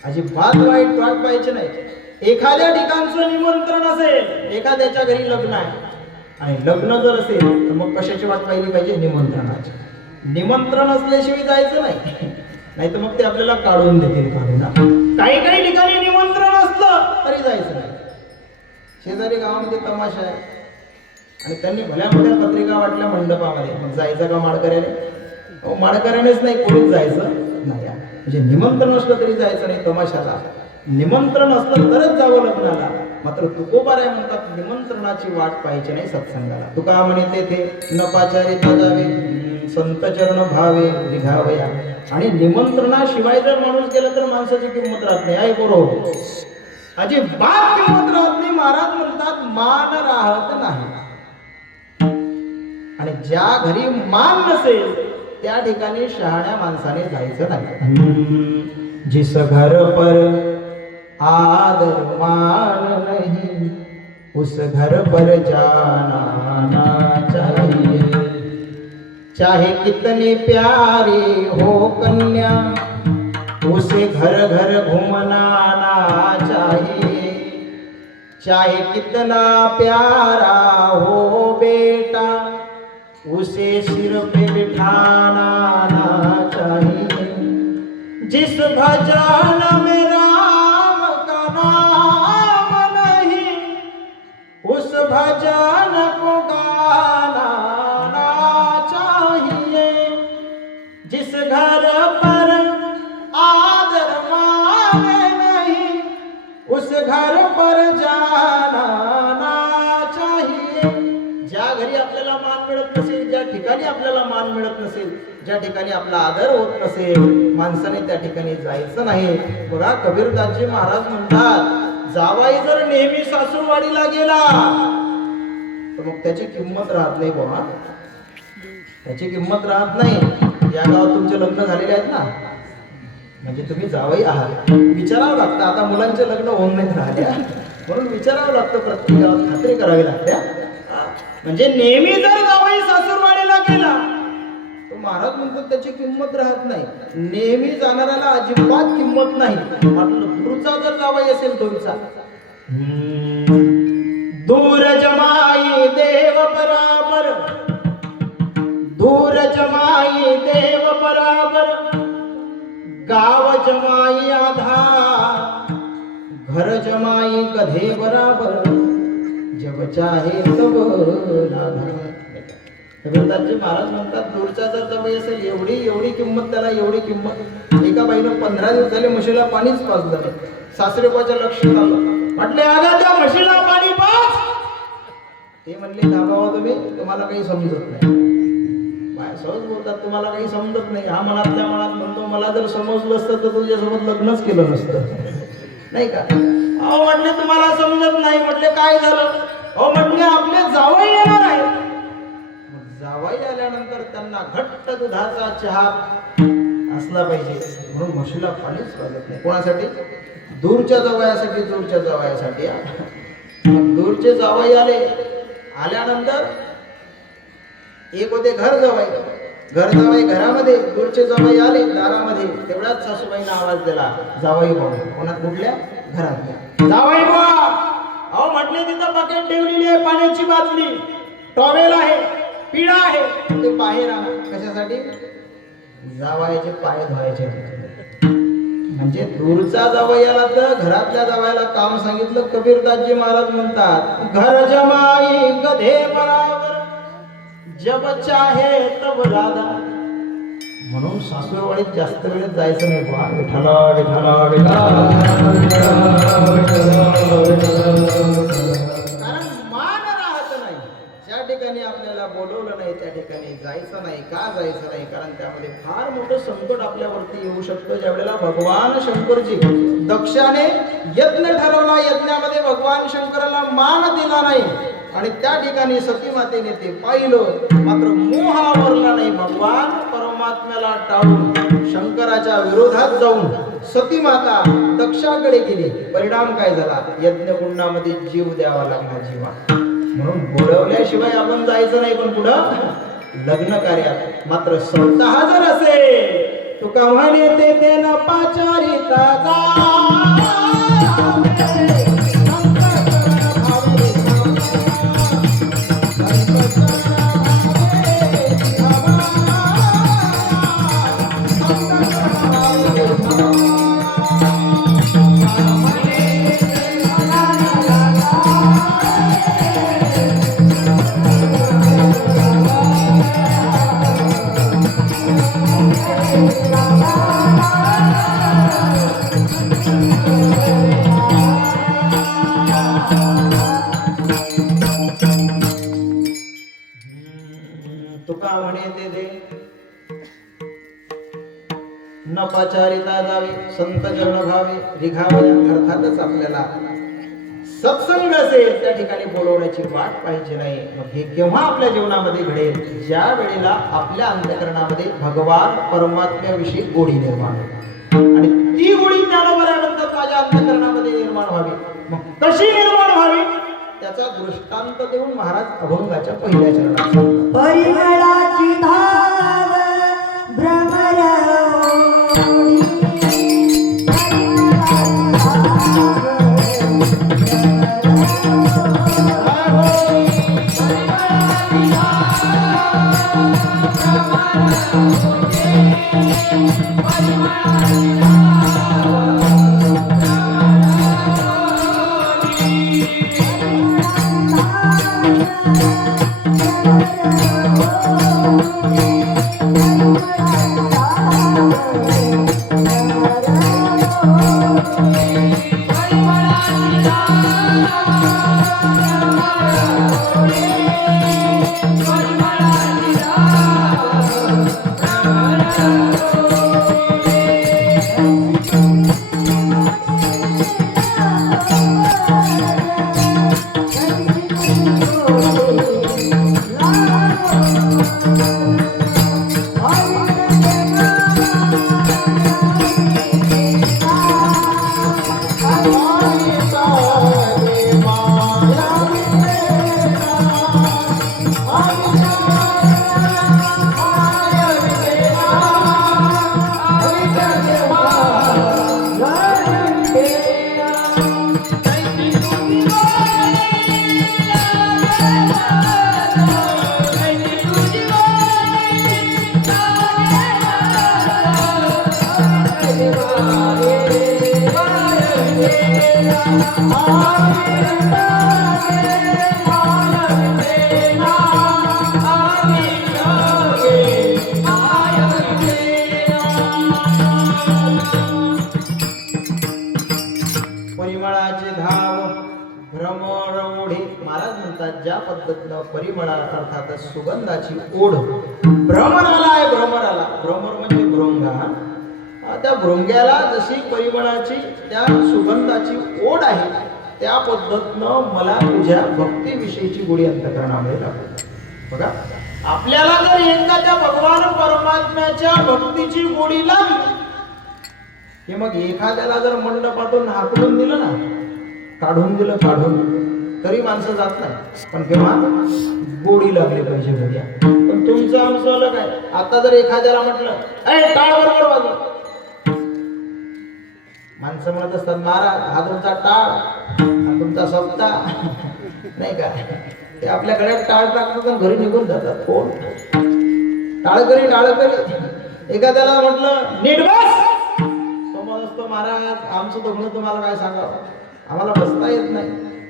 अजिबात वाईट वाट पाहायची नाही. एखाद्या ठिकाणचं निमंत्रण असेल, एखाद्याच्या घरी लग्न आहे आणि लग्न जर असेल तर मग कशाची वाट पाहिली पाहिजे? निमंत्रणाची. निमंत्रण असल्याशिवाय जायचं नाही, नाही तर मग ते आपल्याला काढून देतील काढून. काही काही ठिकाणी निमंत्रण असतं तरी जायचं नाही. शेजारी गावामध्ये तमाशा आहे आणि त्यांनी भल्या मोठ्या पत्रिका वाटल्या मंडपामध्ये, मग जायचं का माडकऱ्याने? माडकऱ्यानेच नाही, कोणीच जायचं नाही. म्हणजे निमंत्रण असलं तरी जायचं नाही तमाशाला, निमंत्रण असलं तरच जावं लग्नाला. मात्र तुकोबाराय म्हणतात निमंत्रणाची वाट पाहायची नाही सत्संगाला. तुका म्हणे तेथे नपाचारिता जावे, संत चरण भावे निघावया. आणि निमंत्रणाशिवाय जर माणूस गेला तर माणसाची किंमत राहत नाही. आहे बरोबर, अजिबात किंमत राहत नाही. महाराज म्हणतात मान राहत नाही. आणि ज्या घरी मान नसेल त्या ठिकाणी शहाण्या माणसाने जायचं नाही. जिस घर पर आदर मान नहीं उस घर पर जाना ना चाहिए. चाहे कितनी प्यारी हो कन्या उसे घर घर घूमना ना चाहिए. चाहे कितना प्यारा हो बेटा उसे सिर पे बिठाना ना चाहिए. जिस भजन में राम का नाम नहीं उस भजन को गाना ना चाहिए. जिस घर पर आदर मान नहीं उस घर पर जाना ना चाहिए. ज्या घरी आपल्याला मान मिळत नसेल, ज्या ठिकाणी आपल्याला मान मिळत नसेल, ज्या ठिकाणी आपला आदर होत नसेल, माणसाने त्या ठिकाणी जायचं नाही. बघा कबीरदासजी महाराज म्हणतात जावाई जर नेहमी सासूरवाडीला गेला तर मग त्याची किंमत राहत नाही. बाबा त्याची किंमत राहत नाही. या गावात तुमचे लग्न झालेले आहेत ना, म्हणजे तुम्ही जावई आहात. विचारावं लागतं. आता मुलांचे लग्न होऊन नाही राहिल्या म्हणून विचारावं लागतं, प्रत्येक गावात खात्री करावी लागते. म्हणजे नेहमी जर जावई सासूरवाडीला गेला तर महाराज म्हणतात त्याची किंमत राहत नाही. नेहमी जाणाऱ्याला अजिबात किंमत नाही. म्हटलं दूरचा जर जावई असेल दूरचा, दूर जमाई देव बराबर, दूर जमाई देव बराबर, गाव जमाई आधा, घर जमाई कधे बराबर, जब चाहे तब राधा. कबीरदासजी महाराज म्हणतात दूरचा जर जवळ असेल एवढी एवढी किंमत त्याला, एवढी किंमत. एका बाईनं 15 दिवस झाले म्हशीला पाणीच पाजलं नाही. सासरेबाच्या लक्षात आलं, म्हटले अगं त्या म्हशीला पाणी पाज. ते म्हणले थांबावं तुम्ही, तुम्हाला काही समजत नाही. बाय सहज बोलतात तुम्हाला काही समजत नाही. हा मनातल्या मनात म्हणतो मला जर समजलं असतं तर तुझ्यासोबत लग्नच केलं नसतं, नाही का? अहो म्हटले तुम्हाला समजत नाही. म्हटले काय झालं? अहो म्हटले आपले जावई येणार आहे. जावई आल्यानंतर त्यांना घट्ट दुधाचा चहा असला पाहिजे, म्हणून म्हशीला पाणीच पाजत नाही. कोणासाठी? दूरच्या जावयासाठी, दूरच्या जावयासाठी. दूरचे जावई आले, आल्यानंतर एक होते घर जावई, घर जावई घरामध्ये, दूरचे जावई आले दारामध्ये. तेवढ्याच सासूबाईंना आवाज दिला, जावई भाऊ. कोणात? कुठल्या? घरातल्या. जावई भाऊ. अहो म्हटले तिथं बकेट ठेवलेली आहे, पाण्याची बाटली, टॉवेल आहे, पिढा आहे, ते बाहेर आणा. कशासाठी? जावयाचे पाय धुवायचे. म्हणजे दूरचा जावयाला तर घरातल्या जावयाला काम सांगितलं. कबीरदासजी महाराज म्हणतात घर जमाई कधे बराबर, जब चाहे तब राधा. म्हणून सासूरवाडीत जास्त वेळेत जायचं नाही. बा विठाला विठाला विठाला, कारण मान राहत नाही. ज्या ठिकाणी आपल्याला बोलवलं नाही त्या ठिकाणी जायचं नाही. का जायचं नाही? कारण त्यामध्ये फार मोठं संकट आपल्यावरती येऊ शकतं. ज्यावेळेला भगवान शंकरजी दक्षाने यज्ञ ठरवला, यज्ञामध्ये भगवान शंकराला मान दिला नाही आणि त्या ठिकाणी सती मातेने ते पाहिलं, मात्र मोह आवरला नाही. भगवान परमात्म्याला टाळून शंकराच्या विरोधात जाऊन सती माता दक्षाकडे गेली. परिणाम काय झाला? यज्ञकुंडामध्ये जीव द्यावा लागला. जीवा म्हणून बोलवल्याशिवाय आपण जायचं नाही. पण पुढं लग्न कार्यात मात्र स्वतः जर असेल तुका म्हणे ते न पाचारिता तुका म्हणे ते दे न पाचारिता जावे संत चरण भावे रिघावे अर्थातच आपल्याला सत्संग असेल त्या ठिकाणी बोलवण्याची वाट पाहिजे नाही. मग हे केव्हा आपल्या जीवनामध्ये घडेल ज्या वेळेला आपल्या अंतःकरणामध्ये भगवान परमात्म्याविषयी गोडी निर्माण होईल आणि ती गोडी ज्ञानोबऱ्यानंतर माझ्या अंतःकरणामध्ये निर्माण व्हावी. मग कशी निर्माण व्हावी त्याचा दृष्टांत देऊन महाराज अभंगाच्या पहिल्या चरणात सांगतात. परिमळाची धाव भ्रमरवणी, परिमळाचे धाव भ्रमरवढे महाराज म्हणतात ज्या पद्धतीनं परिमळा अर्थात सुगंधाची ओढ भ्रमराला आहे. भ्रमराला भ्रमर म्हणजे भृंगा. त्या भृंग्याला जशी परिमळाची त्या सुगंधाची ओढ आहे त्या पद्धतीनं मला तुझ्या भक्तीविषयीची गोडी अंतःकरणामध्ये लागते. बघा आपल्याला जर एखाद्या भगवान परमात्म्याच्या भक्तीची गोडी लागली की मग एखाद्याला जर मंडपातून हाकलून दिलं ना काढून दिलं तरी माणसं जात नाही. पण केव्हा गोडी लागली पाहिजे घरी. पण तुमचं आमचं अलग आहे. आता जर एखाद्याला म्हटलं ए टाळ बरोबर वाजव माणसं म्हणत असतात महाराज हा तुमचा टाळ हा तुमचा सप्ता नाही का. ते आपल्या गळ्यात टाळ टाकतात आणि घरी निघून जातात. कोण टाळकरी एखाद्याला म्हटलं नीट बस समज असतो महाराज आमचं बघणं तुम्हाला काय सांगावं आम्हाला बसता येत नाही.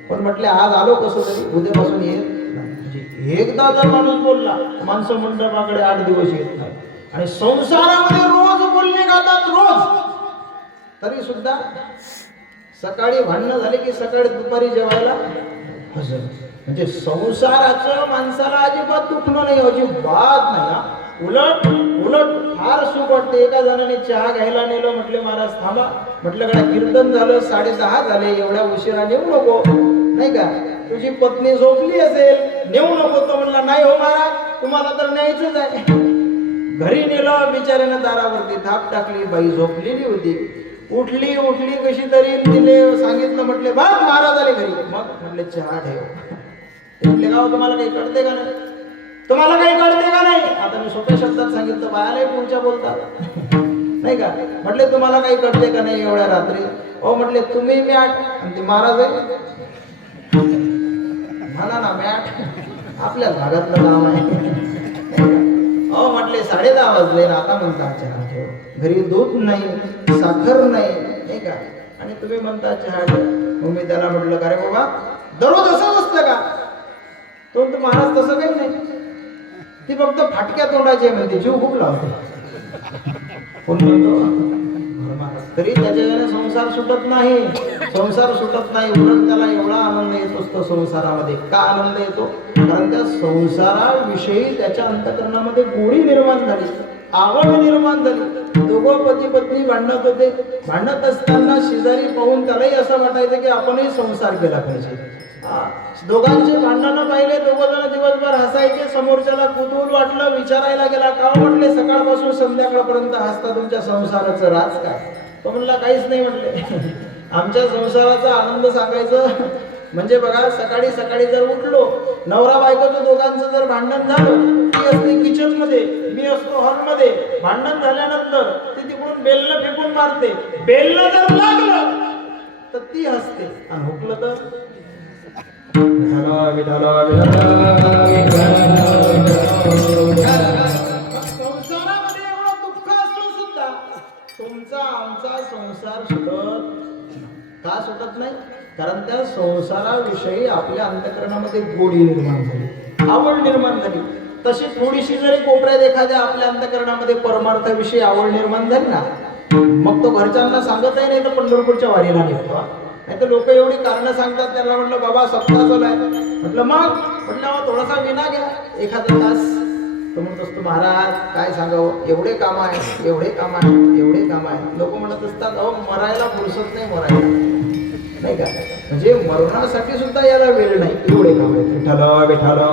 पण म्हटले आज आलो कसं तरी उद्यापासून येत म्हणजे एकदा जर माणूस बोलला माणसं मंडपाकडे 8 दिवस येत नाही. आणि संसारामध्ये रोज बोलणे गातात रोज तरी सुद्धा सकाळी भांडणं झाले की सकाळी दुपारी जेवायला हजर. म्हणजे संसाराचं माणसाला अजिबात दुखणं नाही अजिबात नाही. उलट उलट फार सुख वाटते. एका जणाने चहा घ्यायला नेलं म्हटले महाराज थांबा म्हटलं कडा कीर्तन झालं 10:30 झाले एवढ्या उशिरा नेऊ नको नाही का. तुझी पत्नी झोपली असेल नेऊ नको. तो म्हणला नाही हो महाराज तुम्हाला तर न्यायचंच आहे. घरी नेलं बिचाऱ्यानं दारावरती थाप टाकली बाई झोपलेली होती. उठली कशी तरी तिने सांगितलं म्हटले बघ महाराज आले घरी. मग म्हटले चहा ठेव. ते म्हटले गाव तुम्हाला काही कळते का नाही. तुम्हाला काही कळते का नाही? आता मी सोप्या शब्दात सांगितलं, बायालाही पुढच्या बोलतात नाही का. म्हटले तुम्हाला काही कळते का नाही एवढ्या रात्री? हो म्हटले तुम्ही मॅट आणि ते महाराज आहे म्हणा ना मॅट, आपल्या भागातलं नाव आहे. अहो म्हटले 10:30 वाजले ना, आता म्हणता चहा ठेव, घरी दूध नाही साखर नाही का, आणि तुम्ही म्हणता चहा ठेव. मग मी त्याला म्हटलं का रे बाबा दररोज असं असतं का? तो म्हणतो महाराज तसं काही नाही, ती फक्त फाटक्या तोंडाची आहे म्हणते, जीव खूप लावते. कोण म्हणतो तरी त्याच्याने संसार सुटत नाही, संसार सुटत नाही. उलट त्याला एवढा आनंद येतो असतो संसारामध्ये. का आनंद येतो? कारण त्या संसाराविषयी त्याच्या अंतःकरणामध्ये गोडी निर्माण झाली, आवड निर्माण झाली. दोघं पती पत्नी भांडत होते, भांडत असताना शेजारी पाहून त्यालाही असं वाटायचं की आपणही संसार केला पाहिजे. दोघांचे भांडणं पाहिले, दोघं जण दिवसभर हसायचे. समोरच्याला कुतूहल वाटलं, विचारायला गेला का म्हटले सकाळपासून संध्याकाळपर्यंत हसता, तुमच्या संसाराचं राज काय? तो म्हणला काहीच नाही म्हटले. आमच्या संसाराचा आनंद सांगायचं म्हणजे बघा, सकाळी सकाळी जर उठलो, नवरा बायकोचं दोघांचं जर भांडण झालं, ती असते किचन मध्ये, मी असतो हॉल मध्ये. भांडण झाल्यानंतर ती तिकडून बेलनं फेकून मारते, बेलनं जर लागलं तर ती हसते, आणि हुकलं तर संसारामध्ये एवढं दुःख असून सुद्धा तुमचा आमचा संसार सुटत का सुटत नाही? कारण त्या संसाराविषयी आपल्या अंतःकरणामध्ये गोडी निर्माण झाली, आवड निर्माण झाली. तशी थोडीशी जरी कोपऱ्यात एखाद्या आपल्या अंतःकरणामध्ये परमार्थाविषयी आवड निर्माण झाली ना, मग तो घरच्यांना सांगतही नाही तर पंढरपूरच्या वारीला निघतो. नाही तर लोक एवढी कारणं सांगतात. त्याला म्हटलं बाबा सप्ताह चाललाय, म्हटलं मग म्हटलं थोडासा विना घ्या एखादा तास. तो म्हणत असतो महाराज काय सांगावं, एवढे काम आहे, एवढे काम आहे, एवढे काम आहे. लोक म्हणत असतात अहो मरायला फुरसत नाही, मरायला नाही का, म्हणजे मरणासाठी सुद्धा याला वेळ नाही, एवढे काम आहे. विठाला विठाला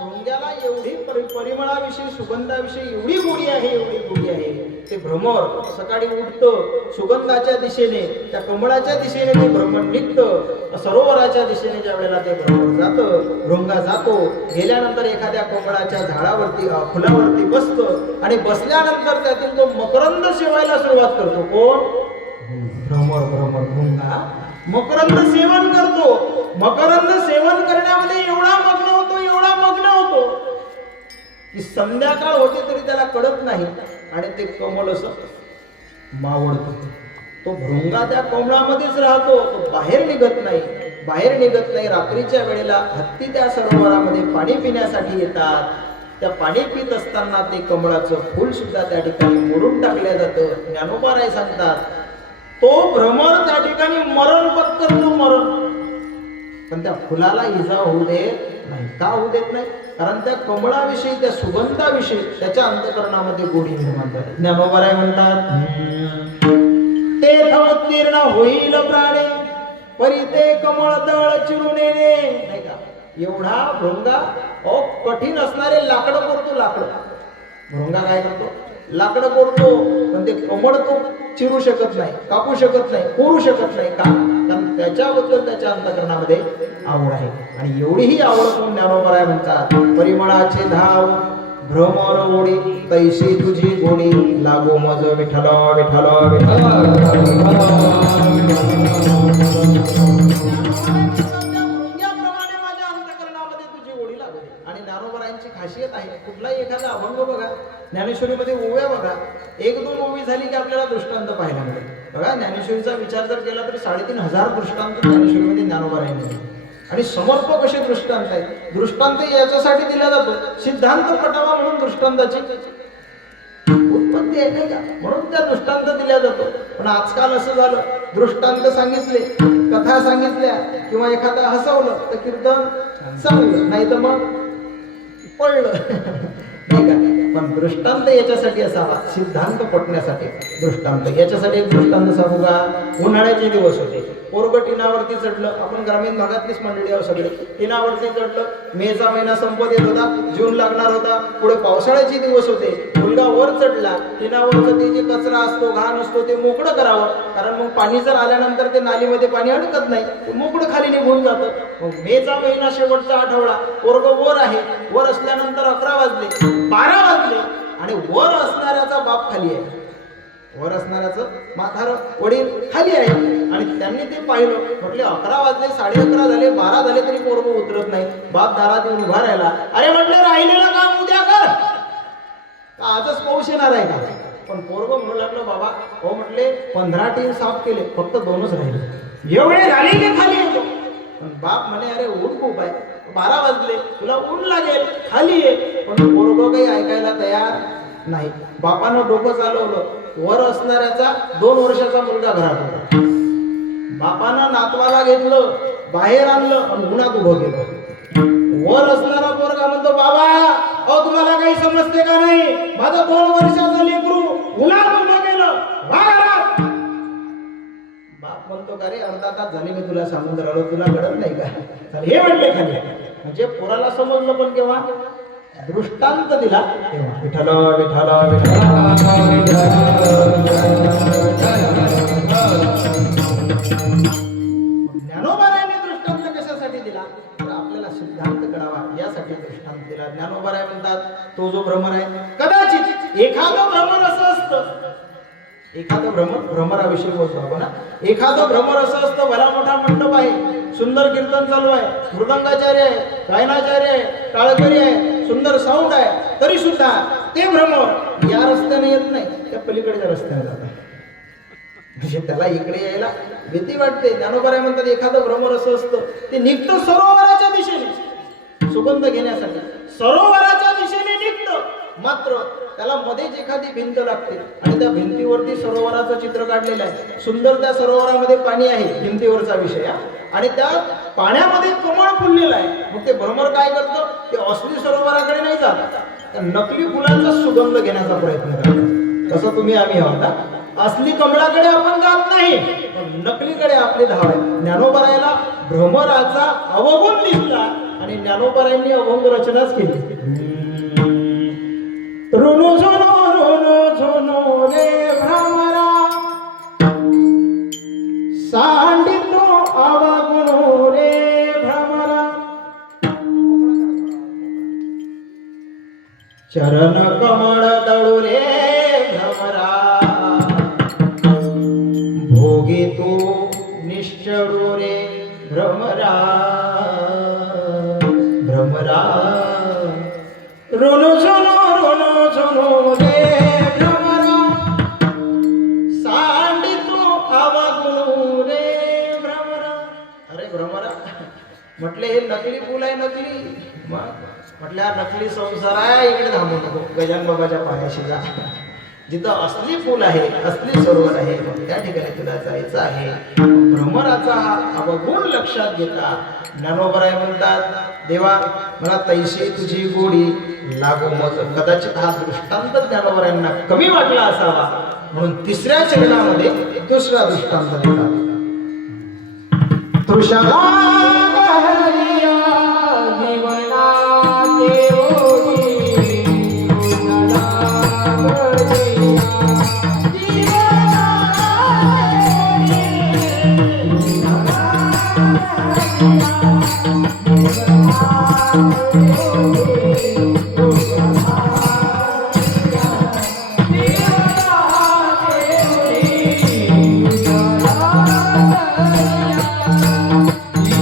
भृंग्याला एवढी परिमळाविषयी सुगंधाविषयी एवढी गोडी आहे, एवढी गोडी आहे. ते भ्रमर सकाळी उठतं, सुगंधाच्या दिशेने त्या कमळाच्या दिशेने ते भ्रमर निघतं, सरोवराच्या दिशेने ज्या वेळेला ते भ्रमर जातं, भृंगा जातो, गेल्यानंतर एखाद्या कमळाच्या झाडावरती फुलावरती बसतं, आणि बसल्यानंतर त्यातील तो मकरंद सेवायला सुरुवात करतो. कोण? भ्रमर. भ्रमर भृंगा मकरंद सेवन करतो. मकरंद सेवन करण्यामध्ये एवढा मग्न होतो, एवढा मग्न होतो की संध्याकाळ होते तरी त्याला कळत नाही, आणि ते कमळ असं मावळतो. तो भृंगा त्या कमळामध्येच राहतो, तो बाहेर निघत नाही, बाहेर निघत नाही. रात्रीच्या वेळेला हत्ती त्या सरोवरामध्ये पाणी पिण्यासाठी येतात. त्या पाणी पित असताना ते कमळाचं फूल सुद्धा त्या ठिकाणी मोडून टाकलं जातं. ज्ञानोबा सांगतात तो भ्रमर त्या ठिकाणी मरण पत्करतो, मरण. पण त्या फुलाला इजा होऊ देत नाही. का होऊ देत नाही? कारण त्या कमळाविषयी, त्या सुगंधाविषयी त्याच्या अंतःकरणामध्ये गोडी निर्माण झाली. ज्ञानोबा म्हणतात ते उत्तीर्ण होईल प्राणी, परी ते कमळ दळ चिरून येणे. नाही का, एवढा भृंगा कठीण असणारे लाकडं करतो. लाकडं भृंगा काय करतो? लाकडं कोरतो. पण ते कमळ तो चिरू शकत नाही, कापू शकत नाही, कोरू शकत नाही. का? कारण त्याच्याबद्दल त्याच्या अंतःकरणामध्ये आवड आहे. आणि एवढीही आवड करून ज्ञानोबा म्हणतात परिमळाचे धाव भ्रमर ओढी, तैशी तुझी गोडी, लागो मज विठ्ठल विठ्ठल विठ्ठल. आणि ज्ञानोबरायांची खासियत आहे, कुठलाही एखादा अभंग बघा, ज्ञानेश्वरीमध्ये ओव्या बघा, 1-2 ओवी झाली की आपल्याला दृष्टांत पाहायला मिळेल. बघा ज्ञानेश्वरीचा विचार जर केला तर 3,500 दृष्टांत ज्ञानेश्वरीमध्ये ज्ञानोबरायांनी दिले. आणि समर्पक असे दृष्टांत आहेत. दृष्टांत याच्यासाठी दिला जातो, सिद्धांत पटावा म्हणून दृष्टांताची उत्पत्ती आहे नाही का, म्हणून त्या दृष्टांत दिल्या जातो. पण आजकाल असं झालं, दृष्टांत सांगितले, कथा सांगितल्या, किंवा एखादा हसवलं तर कीर्तन चांगलं, नाही तर मग पडलं नाही का. पण दृष्टांत याच्यासाठी असावा, सिद्धांत पटण्यासाठी दृष्टांत. याच्यासाठी एक दृष्टांत सांगू का? उन्हाळ्याचे दिवस होते, पोरगं टिनावरती चढलं. आपण ग्रामीण भागातलीच मंडळी आहोत सगळे. टिनावरती चढलं. मेचा महिना संपत येत होता, जून लागणार होता, पुढे पावसाळ्याचे दिवस होते. मुलगा वर चढला. टिनावरचं ते जे कचरा असतो, घाण असतो, ते मोकळं करावं, कारण मग पाणी जर आल्यानंतर ते नालीमध्ये पाणी अडकत नाही, ते मोकळं खाली निघून जातं. मग मेचा महिना शेवटचा आठवडा, पोरगं वर आहे. वर असल्यानंतर 11 वाजले, 12 वाजले आणि वर असणाऱ्याचा बाप खाली आहे. वर असणाऱ्याचं म्हातारं वडील खाली आहे आणि त्यांनी ते पाहिलं. म्हटले 11 वाजले, 11:30 झाले, 12 झाले तरी पोरगं उतरत नाही. बाप दारात येऊन उभा राहिला. अरे म्हटले राहिलेलं काम उद्या कर, आजच पाऊस येणार आहे का? पण पोरगं म्हणू लागलं, बाबा हो म्हटले 15 टीन साफ केले, फक्त 2च राहिले. एवढे झाले की खाली येतो. पण बाप म्हणे अरे ऊन खूप आहे, 12 वाजले, तुला ऊन लागेल, खाली ये. पण पोरगं काही ऐकायला तयार नाही. बापानं डोकं चालवलं. वर असणाऱ्याचा 2 वर्षाचा मुलगा घरात होता. बापानं नातवाला घेतलं, बाहेर आणलं आणि उन्हात उभं केलं. वर असणारा पोरगा म्हणतो, बाबा अहो तुम्हाला काही समजते का नाही, माझं 2 वर्षाचं लेकरू उन्हात उभं केलं, वा घरात. बाप म्हणतो का रे, अर्धा तास झाले मी तुला सांगून राहिलो, तुला कळत नाही का? चल हे म्हटले खाली. म्हणजे पोराला समजलं, पण केव्हा दृष्टांत दिला तेव्हा. विठ्ठल विठ्ठल विठ्ठल. ज्ञानोबारायाने दृष्टांत कशासाठी दिला, तर आपल्याला सिद्धांत कळावा यासाठी दृष्टांत दिला. ज्ञानोबाराय म्हणतात, तो जो भ्रमर आहे, कदाचित एखादं भ्रमर असं असतं, एखादं भ्रमराविषयी बोलतो आपण. एखादं भ्रमर असं असतं, भला मोठा मंडप आहे, सुंदर कीर्तन चालू आहे, मृदंगाचार्य आहे, गायनाचार्य आहे, टाळकरी आहे, सुंदर साऊंड आहे, तरी सुद्धा ते भ्रमर या रस्त्याने येत नाही, त्या पलीकडच्या रस्त्याने जातात. म्हणजे त्याला इकडे यायला भीती वाटते. ज्ञानोबाराय म्हणतात, एखादं भ्रमर असं असतं, ते निघतं सरोवराच्या दिशेने सुगंध घेण्यासाठी, सरोवराच्या दिशेने निघतं. मात्र त्याला मध्येच एखादी भिंत लागते आणि त्या भिंतीवरती सरोवराचं चित्र काढलेलं आहे. सुंदर त्या सरोवरामध्ये पाणी आहे, भिंतीवरचा विषय, आणि त्या पाण्यामध्ये कमळ फुललेलं आहे. मग ते भ्रमर काय करतं, ते असली सरोवराकडे नाही जात, त्या नकली फुलांचा सुगंध घेण्याचा प्रयत्न करतात. तसं तुम्ही आम्ही आहोत. असली कमळाकडे आपण जात नाही, पण नकलीकडे आपली धाव आहे. ज्ञानोबारायला भ्रमराचा अवगुण दिसला आणि ज्ञानोबारायांनी अभंग रचनाच केली. ऋणू झुनू रे भ्रमरा, सांडितो अवगुण रे भ्रमरा. चरण कमळ दळू रे भ्रमरा, भोगी तू निश्चळू रे भ्रमरा. भ्रमरा ऋणू झुनू रे भ्रमरा, सांडितो अवगुण रे भ्रमरा. अरे भ्रमरा म्हटले हे नकली फुल आहे, नकली. म्हटलं हा नकली संसार आहे, इकडे थांबू नको, गजानन बाबाच्या पायाशी जा. जिथं असली फुल आहे, असली सरोवर आहे, त्या ठिकाणी तुला जायचं आहे. भ्रमराचा हा अवगुण लक्षात घेता ज्ञानोबाराय म्हणतात, देवा मला तैशी तुझी गोडी लागो मज. कदाचित हा दृष्टांत ज्ञानोबारायांना कमी वाटला असावा, म्हणून 3ऱ्या चरणामध्ये दुसरा दृष्टांत देतात.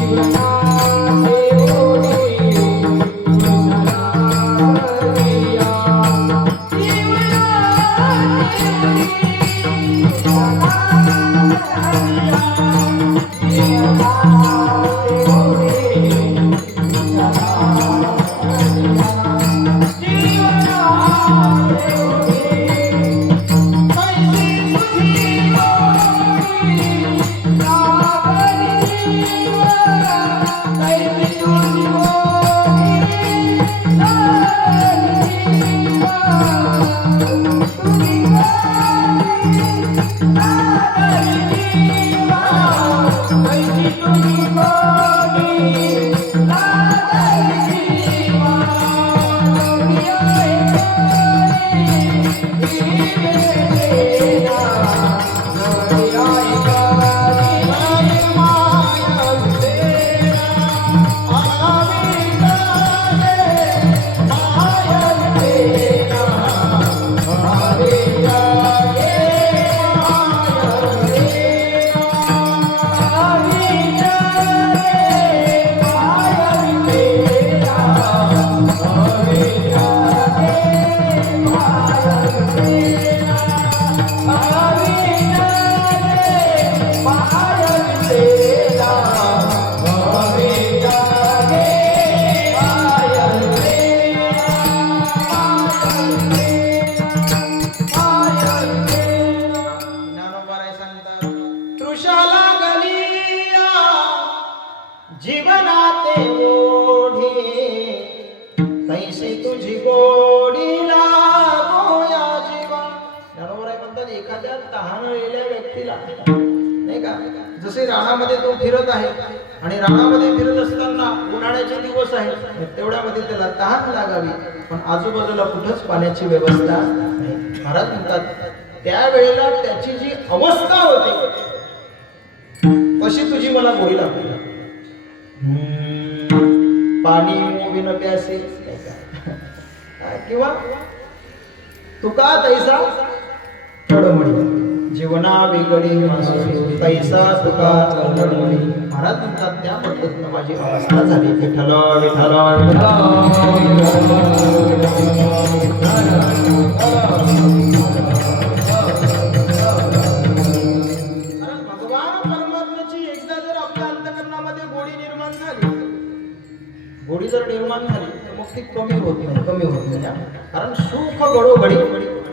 जीवन नाही का? जसे रानामध्ये तो फिरत आहे आणि रानामध्ये फिरत असताना उन्हाळ्याचे दिवस आहेत, तेवढ्यामध्ये त्याला तहान लागावी, पण आजूबाजूला कुठंच पाण्याची व्यवस्था नाही. महाराज म्हणतात त्यावेळेला त्याची जी अवस्था होती तशी तुझी मला गोडी लागली. पाणी मोविन प्यासे, नाही का? किंवा तुका तैसा तडमडी जीवना वेगळी मासुरी तैसा तुका तडमडी. महाराज म्हणतात त्या पद्धतीनं माझी अवस्था झाली. विठ्ठल विठ्ठल कारण भगवान परमात्म्याची एकदा जर आपल्या अंतःकरणामध्ये गोडी निर्माण झाली, गोडी जर निर्माण झाली तर मग ती कमी होत नाही. कारण सुख घडोघडी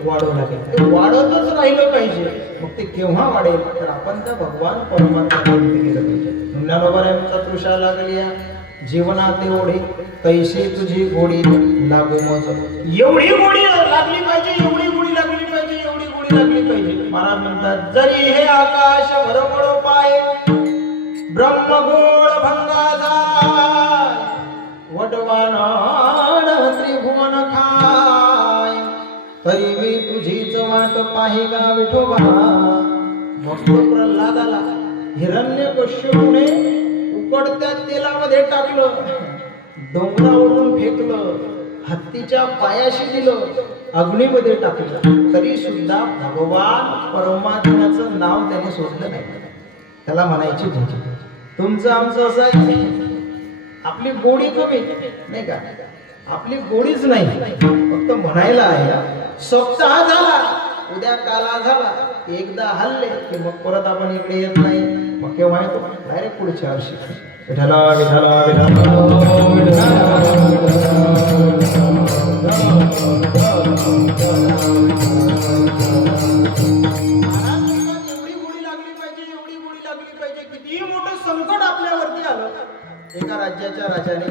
वाढवं लागेल, ते वाढतच राहिलं पाहिजे. मग ते केव्हा वाढेल तर आपण त्या भगवान परमात्म्याला गेलं पाहिजे. ज्ञानोबारायांचा तृषा लागली जीवनात एवढी तैशी तुझी गोडी लागू मज. एवढी गोडी लागली पाहिजे, एवढी गोडी लागली पाहिजे, एवढी गोडी लागली पाहिजे. महाराज म्हणतात जरी हे आकाश भरपडो पाय ब्रह्मगोळ भंगाचा वडवानाड त्रिभुवन खाय तरी मी तुझीच वाट पाहि गा विठोबा. भक्त प्रल्हादाला हिरण्यकश्यपूने उकडत्या तेलामध्ये टाकलं, डोंगरावरून फेकलं, हत्तीच्या पायाशी दिलं, अग्नीमध्ये टाकलं, तरी सुद्धा भगवान परमात्म्याचं नाव त्याने सोडलं नाही. त्याला म्हणायची भूजी. तुमचं आमचं असं आहे, आपली गोडी कमी नाही का? आपली गोडीच नाही, फक्त म्हणायला आहे. सप्ताह झाला, उद्या काला झाला, एकदा हल्ले की मग परत आपण इकडे येत नाही. मग केव्हा येतो? डायरेक्ट पुढच्या वर्षी. विठ्ठला विठ्ठला विठ्ठला एवढी गोडी लागली पाहिजे, एवढी गोडी लागली पाहिजे. कितीही मोठं संकट आपल्यावरती आलं. एका राज्याच्या राजाने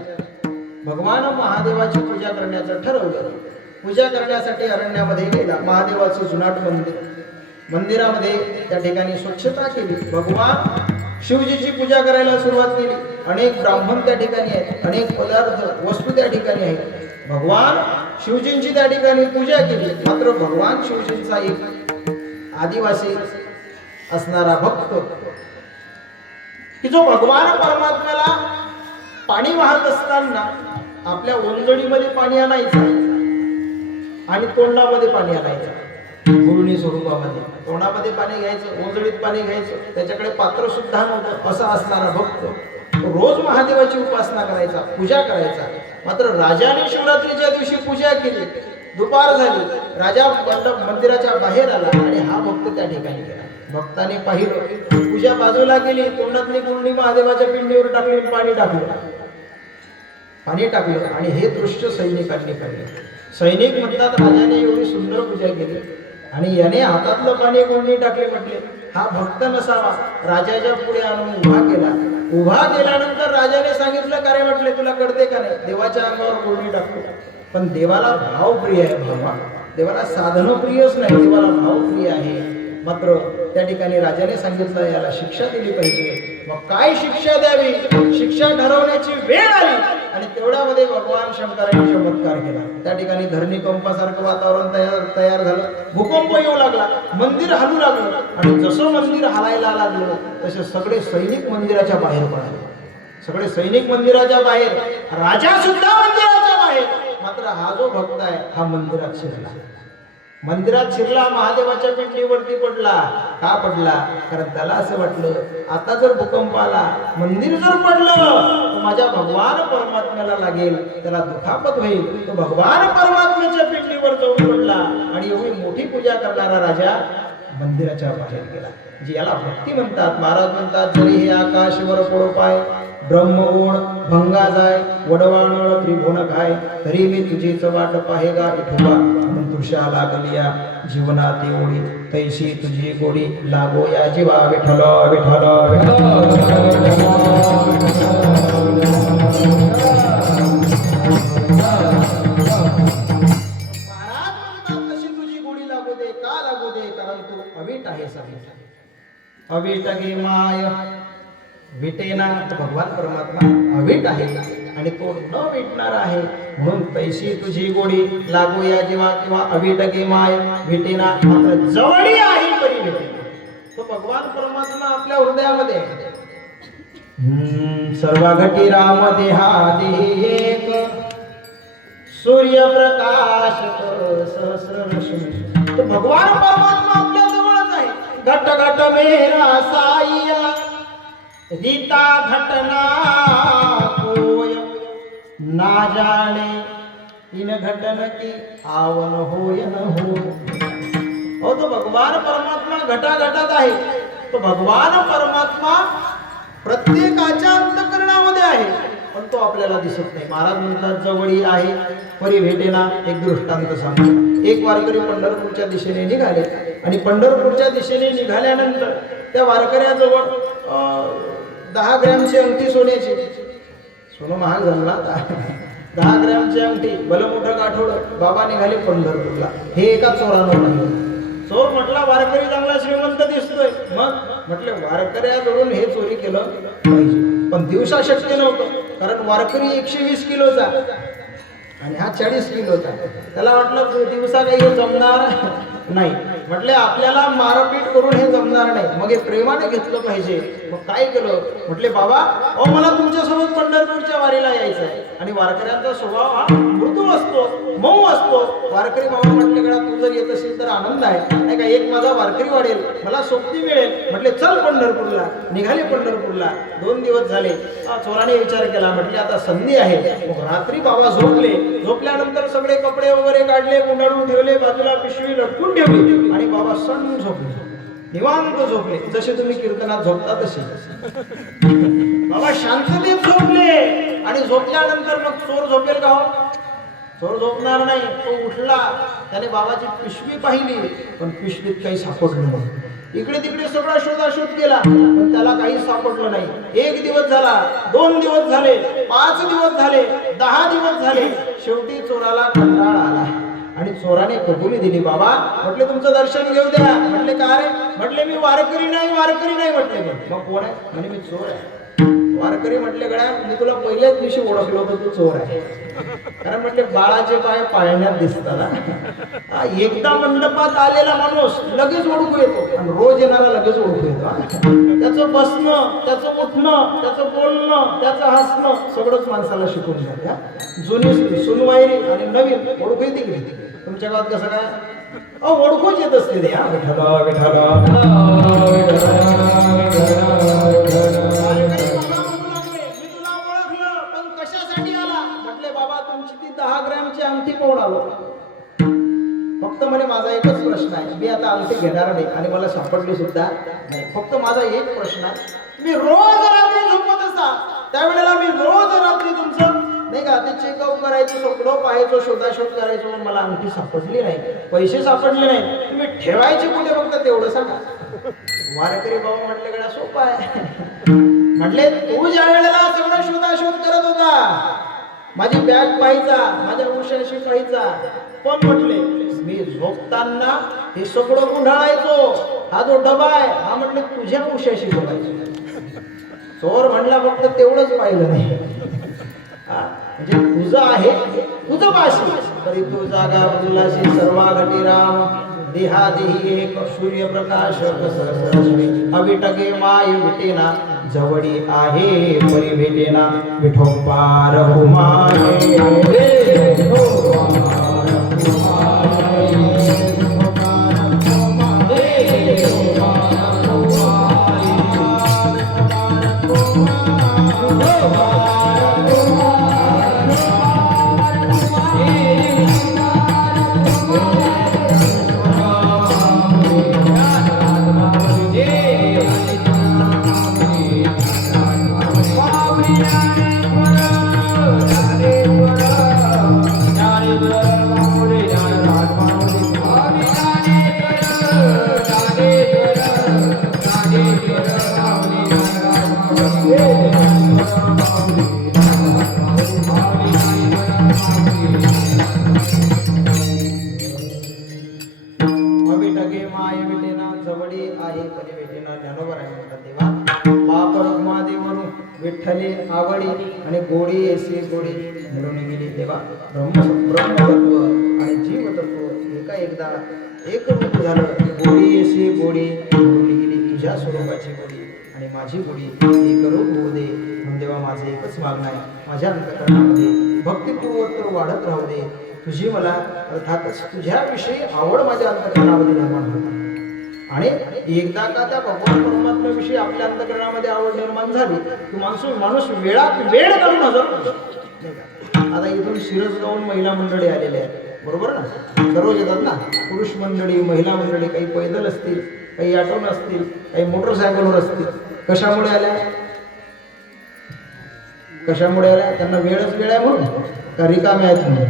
भगवान महादेवाची पूजा करण्याचं ठरवलं. पूजा करण्यासाठी अरण्यामध्ये गेला. महादेवाचं जुनाट मंदिरामध्ये त्या ठिकाणी स्वच्छता केली. भगवान शिवजीची पूजा करायला सुरुवात केली. अनेक ब्राह्मण त्या ठिकाणी आहेत, अनेक पदार्थ वस्तू त्या ठिकाणी आहेत. भगवान शिवजींची त्या ठिकाणी पूजा केली. मात्र भगवान शिवजींचा एक आदिवासी असणारा भक्त की जो भगवान परमात्म्याला पाणी वाहत असताना आपल्या ओंजळीमध्ये पाणी आणायचं आणि तोंडामध्ये पाणी आणायचं. गुरुणी स्वरूपामध्ये तोंडामध्ये पाणी घ्यायचं, ओंजळीत पाणी घ्यायचं. त्याच्याकडे पात्र सुद्धा नव्हतं. असा असणारा भक्त रोज महादेवाची उपासना करायचा, पूजा करायचा. मात्र राजाने शिवरात्रीच्या दिवशी पूजा केली. दुपार झाली, राजा मंदिराच्या बाहेर आला आणि हा भक्त त्या ठिकाणी गेला. भक्ताने पाहिलं, पूजा बाजूला केली, तोंडातली गुरुणी महादेवाच्या पिंडीवर टाकली, पाणी टाकलं आणि हे दृश्य सैनिकांनी पाहिलं. सैनिक म्हणतात राजाने एवढी सुंदर पूजा केली आणि याने हातातलं पाणी कोणी टाकले. म्हटले हा भक्त नसावा. राजाच्या पुढे आणून उभा केला. उभा केल्यानंतर राजाने सांगितलं का रे, म्हटले तुला कळते का नाही, देवाच्या अंगावर कोणी टाकतो. पण देवाला भाव प्रिय आहे. भावा देवाला साधन प्रियच नाही, देवाला भाव प्रिय आहे. मात्र त्या ठिकाणी राजाने सांगितलं याला शिक्षा दिली पाहिजे. मग काय शिक्षा द्यावी, शिक्षा ठरवण्याची वेळ आली आणि तेवढ्यामध्ये भगवान शंकरांनी चमत्कार केला. त्या ठिकाणी धरणीकंपासारखं वातावरण तयार झालं. भूकंप येऊ लागला, मंदिर हलू लागलं आणि जसं मंदिर हलायला लागलं तसे सगळे सैनिक मंदिराच्या बाहेर पडले. सगळे सैनिक मंदिराच्या बाहेर, राजा सुद्धा मंदिराच्या बाहेर. मात्र हा जो भक्त आहे हा मंदिरात शिरला. मंदिरात शिरला, महादेवाच्या पिंडीवरती पडला. का पडला? कारण त्याला असं वाटलं आता जर भूकंप आला, मंदिर जर पडलं तर माझ्या भगवान परमात्म्याला लागेल, त्याला दुखापत होईल. तो भगवान परमात्म्याच्या पिंडीवर जाऊन पडला आणि एवढी मोठी पूजा करणारा राजा मंदिराच्या बाहेर गेला. जी याला भक्ती म्हणतात. महाराज म्हणतात जरी हे आकाशवर पडो पाय ब्रह्मगुण भंगा जाय वडवानळ त्रिभुवन खाय तरी मी तुझीच वाट पाहेगा विठोबा. तृषा लागलिया जीवनात एवढी तैशी तुझी गोडी लागो या जीवा. विठ्ठल विठ्ठल महाराज म्हणतात तशी तुझी गोडी लागू दे. का लागू दे? कारण तू अवीट आहेस. अवीट गे माय विटेना. भगवान परमात्मा अवीट आहे आणि तो न विटणार आहे, म्हणून तैशी तुझी गोडी लागूया जीवा किंवा अवीट गे माय विटेना. मात्र जवळी आहे परी भेटेना. तो भगवान परमात्मा आपल्या हृदयामध्ये आहे. सर्व घटी राम देहादी एक सूर्यप्रकाश सहस्र रश्मी. तो भगवान परमात्मा आपल्या जवळच आहे. घट घट मेरा साईया रीता घटना कोय ना जाने इन घटन की आवन होय न हो. तो भगवान परमात्मा घटाघटात आहे. तो भगवान परमात्मा प्रत्येकाच्या अंतःकरणामध्ये आहे, पण तो आपल्याला दिसत नाही. महाराज म्हणतात जवळी आहे परी भेटेना. एक दृष्टांत सांगतो. एक वारकरी पंढरपूरच्या दिशेने निघाले आणि पंढरपूरच्या दिशेने निघाल्यानंतर त्या वारकऱ्याजवळ 10 ग्रॅमची अंगठी सोन्याची. सोनं महाग झालं ना 10 ग्रॅमची अंगठी, भलं मोठं गाठोडं. बाबा निघाले पंढरपूरला. हे एका चोरानं पाहिलं. चोर म्हटला वारकरी चांगला श्रीमंत दिसतोय. मग म्हटले वारकऱ्याकडून हे चोरी केलं पाहिजे, पण दिवसा शक्य नव्हतं, कारण वारकरी 120 किलोचा आणि हा 40 किलोचा. त्याला वाटलं दिवसा काही हे जमणार नाही. म्हटले आपल्याला मारपीट करून हे जमणार नाही, मग हे प्रेमाने घेतलं पाहिजे. मग काय केलं? म्हटले बाबा मला तुमच्यासोबत पंढरपूरच्या वारीला यायचं आहे. आणि वारकऱ्यांचा स्वभाव हा मृदू असतो, मऊ असतो. वारकरी बाबा म्हटले का तू जर येत असेल तर आनंद आहे, नाही का, एक माझा वारकरी वाढेल, मला सोबती मिळेल. म्हटले चल पंढरपूरला. निघाले पंढरपूरला. 2 दिवस झाले. चोराने विचार केला, म्हटले आता संधी आहे. मग रात्री बाबा झोपले. झोपल्यानंतर सगळे कपडे वगैरे काढले, गुंडाळून ठेवले, बाजूला पिशवी लटकून ठेवली आणि बाबा सण झोपले. निवांत झोपले, जसे तुम्ही कीर्तनात झोपता तसे. बाबा शांततेत झोपले. आणि झोपल्यानंतर मग चोर झोपेल का हो? चोर झोपणार नाही. तो उठला, त्याने बाबाची पिशवी पाहिली, पण पिशवीत काही सापडलं नाही. इकडे तिकडे सगळा शोधाशोध केला, पण त्याला काही सापडलं नाही. 1 दिवस झाला, 2 दिवस झाले, 5 दिवस झाले, 10 दिवस झाले. शेवटी चोराला कंटाळा आला आणि चोराने कबुली दिली. बाबा म्हटले तुमचं दर्शन घेऊ द्या. म्हटले का रे? म्हटले मी वारकरी नाही म्हटले. मग कोण आहे? म्हणे मी चोर आहे. वारकरी म्हटले गड्या मी तुला पहिल्याच दिवशी ओळखलं होतं तू चोर आहे. कारण म्हटले बाळाचे पाय पाळण्यात दिसतात. एकदा मंडपात आलेला माणूस लगेच ओळखू येतो आणि रोज येणारा लगेच ओळखू येतो. त्याचं बसणं, त्याचं उठणं, त्याचं बोलणं, त्याचं हसणं सगळंच माणसाला शिकून जाते. जुनी सुनवाईरी आणि नवीन ओळखू येते की तुमच्या गावात कसं काय? ओळखूच येत असते ते. विठ्ठला तुमची ती 10 ग्रॅमची अंगठी कोण आलो? फक्त म्हणे माझा एकच प्रश्न आहे, मी आता अंगठी घेणार नाही आणि मला सापडली सुद्धा नाही. फक्त माझा एक प्रश्न आहे, मी रोज रात्री झोपत असता त्यावेळेला मी रोज रात्री तुमचं नाही का ते चेकअप करायचो, सगळं पाहायचो, शोधाशोध करायचो, मला अंगठी सापडली नाही, पैसे सापडले नाही, तुम्ही ठेवायचे कुठे फक्त तेवढं सांगा. वारकरी बाबा म्हटले गड्या सोपं आहे. म्हटले तू ज्या वेळेला सगळं शोधाशोध करत होता, माझी बॅग पाहायचा, माझ्या उशाशी पाहायचा, पण म्हटले मी झोपताना हे सगळं गुंडाळायचो, हा जो डबा आहे हा म्हटले तुझ्या उशाशी बघायचो. चोर म्हणला फक्त तेवढंच पाहिलं नाही, म्हणजे तुझं आहे तुझं पाशी तरी तू जागा तुलाशी सर्वा घटी राम देहादेही एक सूर्यप्रकाश अविटगे माय विटेना जवळी आहे परी भेटेना विठोपार विठ्ठली आवडी आणि गोडी ऐसी गोडी मिळून गेली तेव्हा ब्रह्मतत्व आणि जीवतत्व एकदा एक रूप झालं. गोडी ऐसी गोडी मिळून गेली तुझ्या स्वरूपाची गोडी आणि माझी गोडी एक रूप होऊ दे. म्हणून देवा माझं एकच मागणं आहे, माझ्या अंतःकरणामध्ये भक्तिपूर्वक वाढत राहू दे. तुझी मला अर्थातच तुझ्याविषयी आवड माझ्या अंतःकरणामध्ये निर्माण होते. आणि एकदा का त्या भगवान परमात्म्याविषयी आपल्या अंतःकरणामध्ये आवड निर्माण झाली की माणूस वेळात वेळ करून हजर होतो. नाही का? आता इथून शिरसगावून महिला मंडळी आलेले आहेत, बरोबर ना? सर्वच येतात ना, पुरुष मंडळी, महिला मंडळी, काही पैदल असतील, काही ऑटोन असतील, काही मोटरसायकलवर असतील. कशामुळे आल्या? कशामुळे आल्या? त्यांना वेळच वेळ आहे म्हणून का रिकामे आहेत म्हणून?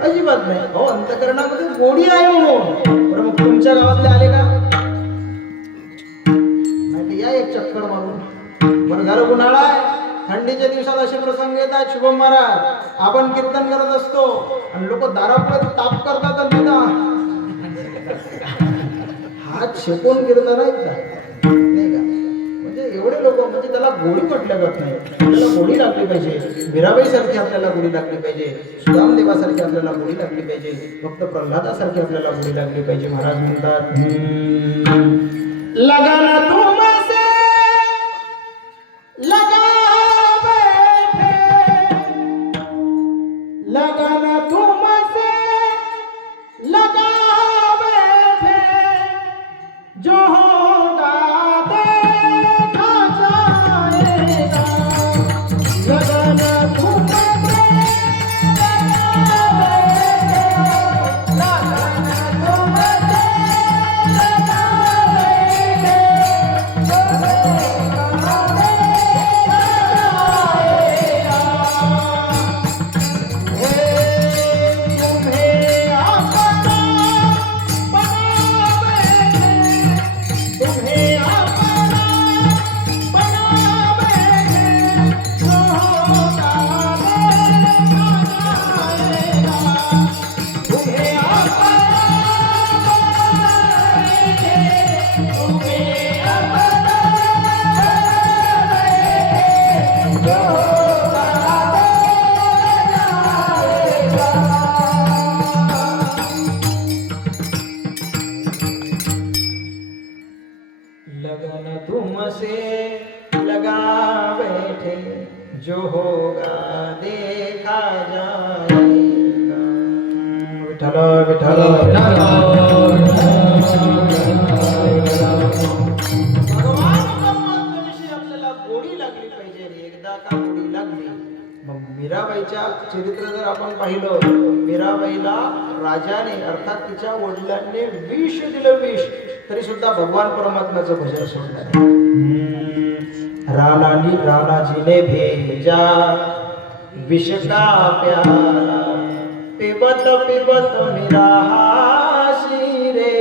अजिबात नाही. हो, अंतःकरणामध्ये गोडी आहे म्हणून. बरं, मग तुमच्या गावातले आले का? नाही, या एक चक्कर मारून. बरं झालं, उन्हाळा आहे, थंडीच्या दिवसात असे प्रसंग येतात. शुभम महाराज, आपण कीर्तन करत असतो आणि लोक दारापुढे ताप करतात आणि हात शेकून कीर्तन आहेत का? नाही का? म्हणजे एवढे लोक, म्हणजे त्याला गोडी म्हटल्या जात नाही. त्याला गोडी लागली पाहिजे. मीराबाई सारखी आपल्याला गोडी लागली पाहिजे, सुदामदेवासारखी आपल्याला गोडी लागली पाहिजे, भक्त प्रल्हादासारखी आपल्याला गोडी लागली पाहिजे. महाराज म्हणतात, लगाना तुमसे लगा बैठे, लगाना तुमसे लगा बैठे, जो होगा देखा जाएगा. लगाना तुमसे लगन तुमसे लगा बैठे, जो होगा देखा जाएगा. विठ्ठल विठ्ठल भगवान परमात्म्याविषयी आपल्याला गोडी लागली पाहिजे. एकदा का गोडी लागली, मग मीराबाईच्या चरित्र जर आपण पाहिलं, मीराबाईला राजाने अर्थात तिच्या वडिलांनी विष दिलं, विष, तरी सुद्धा भगवान परमात्म्याचं भजन सोडलं. राणाजीने भेजा विष का प्याला, पिबत पिबत मीरा हासी रे,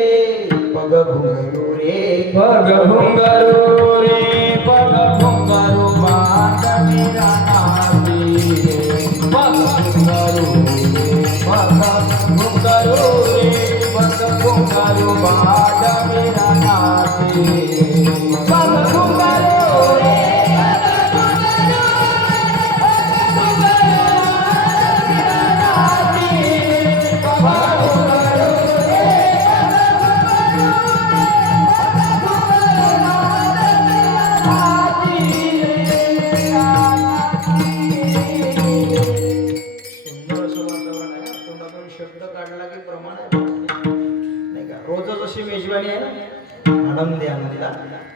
पग घुंगरू रे, पग घुंगरू रे, पग घुंगरू बांध मीरा नाची रे, पग घुंगरू रे, पग घुंगरू रे, पग घुंगरू बांध मीरा नाची रे, पग घुंगरू रे. मेजवानी आहे ना, आनंदी आनंदीला.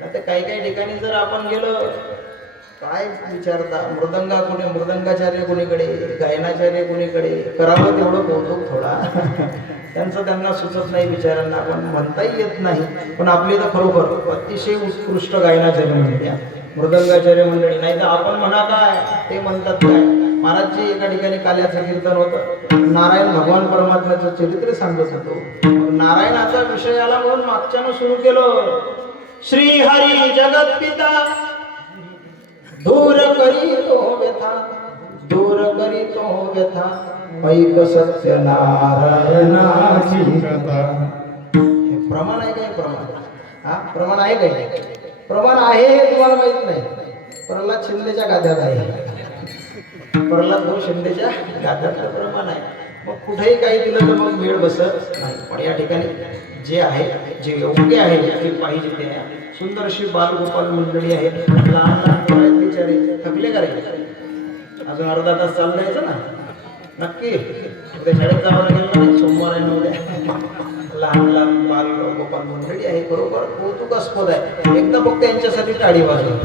आता काही ठिकाणी जर आपण गेलो, काय विचारता, मृदंगा कोणी, मृदंगाचार्य कोणीकडे, गायनाचार्य कोणीकडे, करावं तेवढं कौतुक थोडा. त्यांना सुचत नाही बिचारांना, पण म्हणताही येत नाही. पण आपली तर खरोखर अतिशय उत्कृष्ट गायनाचार्य मंडळी, मृदंगाचार्य मंडळी. नाही तर आपण म्हणा काय, ते म्हणतात काय. महाराजजी एका ठिकाणी काल्याचं कीर्तन होतं, नारायण भगवान परमात्म्याचं चरित्र सांगत होतो. नारायणाचा विषय आला म्हणून मागच्यानं सुरू केलं, श्री हरी जगत पिता दूर करी तो व्यथा, दूर करी तो व्यथा, ऐक सत्य नारायणाची कथा. हे प्रमाण आहे काय? प्रमाण, हा प्रमाण आहे काय? प्रमाण आहे हे तुम्हाला माहित नाही. प्रल्हाद शिंदेच्या गाद्यात आहे. प्रल्हाद भाऊ शिंदेच्या गाद्यातलं प्रमाण आहे. मग कुठेही काही दिलं तर मग वेळ बसत नाही. पण या ठिकाणी जे आहे, जे योग्य आहे, जे पाहिजे ते आहे. सुंदर अशी बालगोपाल मंडळी आहेत. लहान लहान पोरं आहेत बिचारे. थकले का रे? अजून अर्धा तास चाललायचं ना. नक्की उद्या शाळेत जावं लागेल ना. सोमवार आहे ना उद्या. लहान लहान बाल गोपाल मंडळी आहे. बरोबर कौतुकास्पद आहे. एकदा फक्त यांच्यासाठी टाळी वाजवा.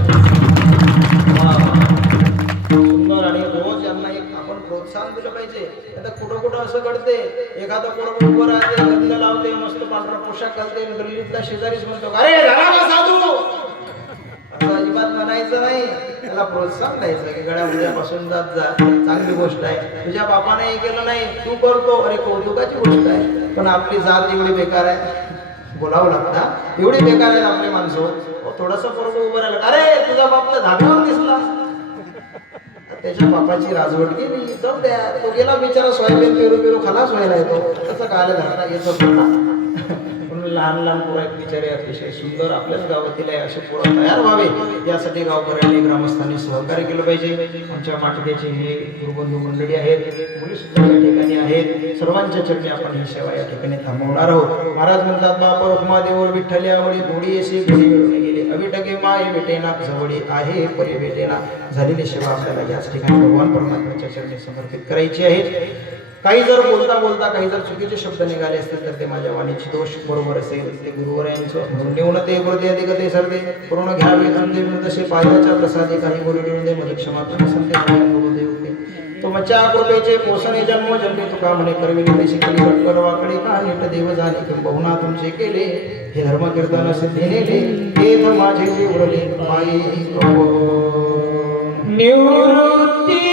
सुंदर. आणि रोज यांना एक आपण प्रोत्साहन दिलं पाहिजे. आता कुठं कुठं असं घडते, एखादा पोरग उभं राहते, गंध लावते, मस्त पांढरा पोशाख घालते, गल्लीतला शेजारीच म्हणतो अरे झाला का साधू, असं अजिबात म्हणायचं नाही. त्याला प्रोत्साहन द्यायचं की गड्या उद्यापासून जात जा, चांगली गोष्ट आहे. तुझ्या बापाने हे केलं नाही, तू करतो, अरे कौतुकाची गोष्ट आहे. पण आपली जात एवढी बेकार आहे, बोलावं लागतं, एवढी बेकार आहे आपली माणसं. थोडंसं पोरग उभं राहिलं, अरे तुझा बापला धाब्यावर दिसला, त्याच्या बापाची राजवट गेली. जाऊ द्या, तो गेला बिचारा सोयाबीन पेरू खलास व्हायला येतो. तसं काय झाला येतो पण लहान लहान पोरं आहेत बिचारे, अतिशय सुंदर. आपल्याच गावातील आहे, असे पोरं तयार व्हावे यासाठी गावकऱ्यांनी ग्रामस्थांनी सहकार्य केलं पाहिजे. आमच्या माटक्याचे हे गुरुबंधू मंडळी आहेत, मुली सुद्धा या ठिकाणी आहेत. सर्वांच्या चरणी आपण ही सेवा या ठिकाणी थांबवणार आहोत. महाराज म्हणतात बापर हुकमा देवर विठ्ठली आवडी थोडी अशी घरी मिळून गेली अविटके माये भेटेना जवळी आहे परी भेटेना. झालेली सेवा आपल्याला याच ठिकाणी भगवान परमात्म्याच्या चरणी समर्पित करायची आहे. काही जर बोलता काही जर चुकीचे शब्द निघाले असतील तर ते माझ्या वाणीचे दोष बरोबर असेल ते गुरुवरायांचं म्हणून नेऊन ते गुरुदे अधिक ते सरदे पूर्ण घ्यावे अंधे तसे पायाच्या प्रसादे काही बोलू देऊन दे मध्ये क्षमा संते गुरुदेव तो मच्चा कृपेचे पोसणे जन्म जन्मे तुका म्हणे करविले तशी केली कटकर वाकडे का नीट देव झाले किंबहुना तुमचे केले हे धर्म कीर्तन सिद्धी नेले हे माझे जे उरले माई निवृत्ती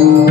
रे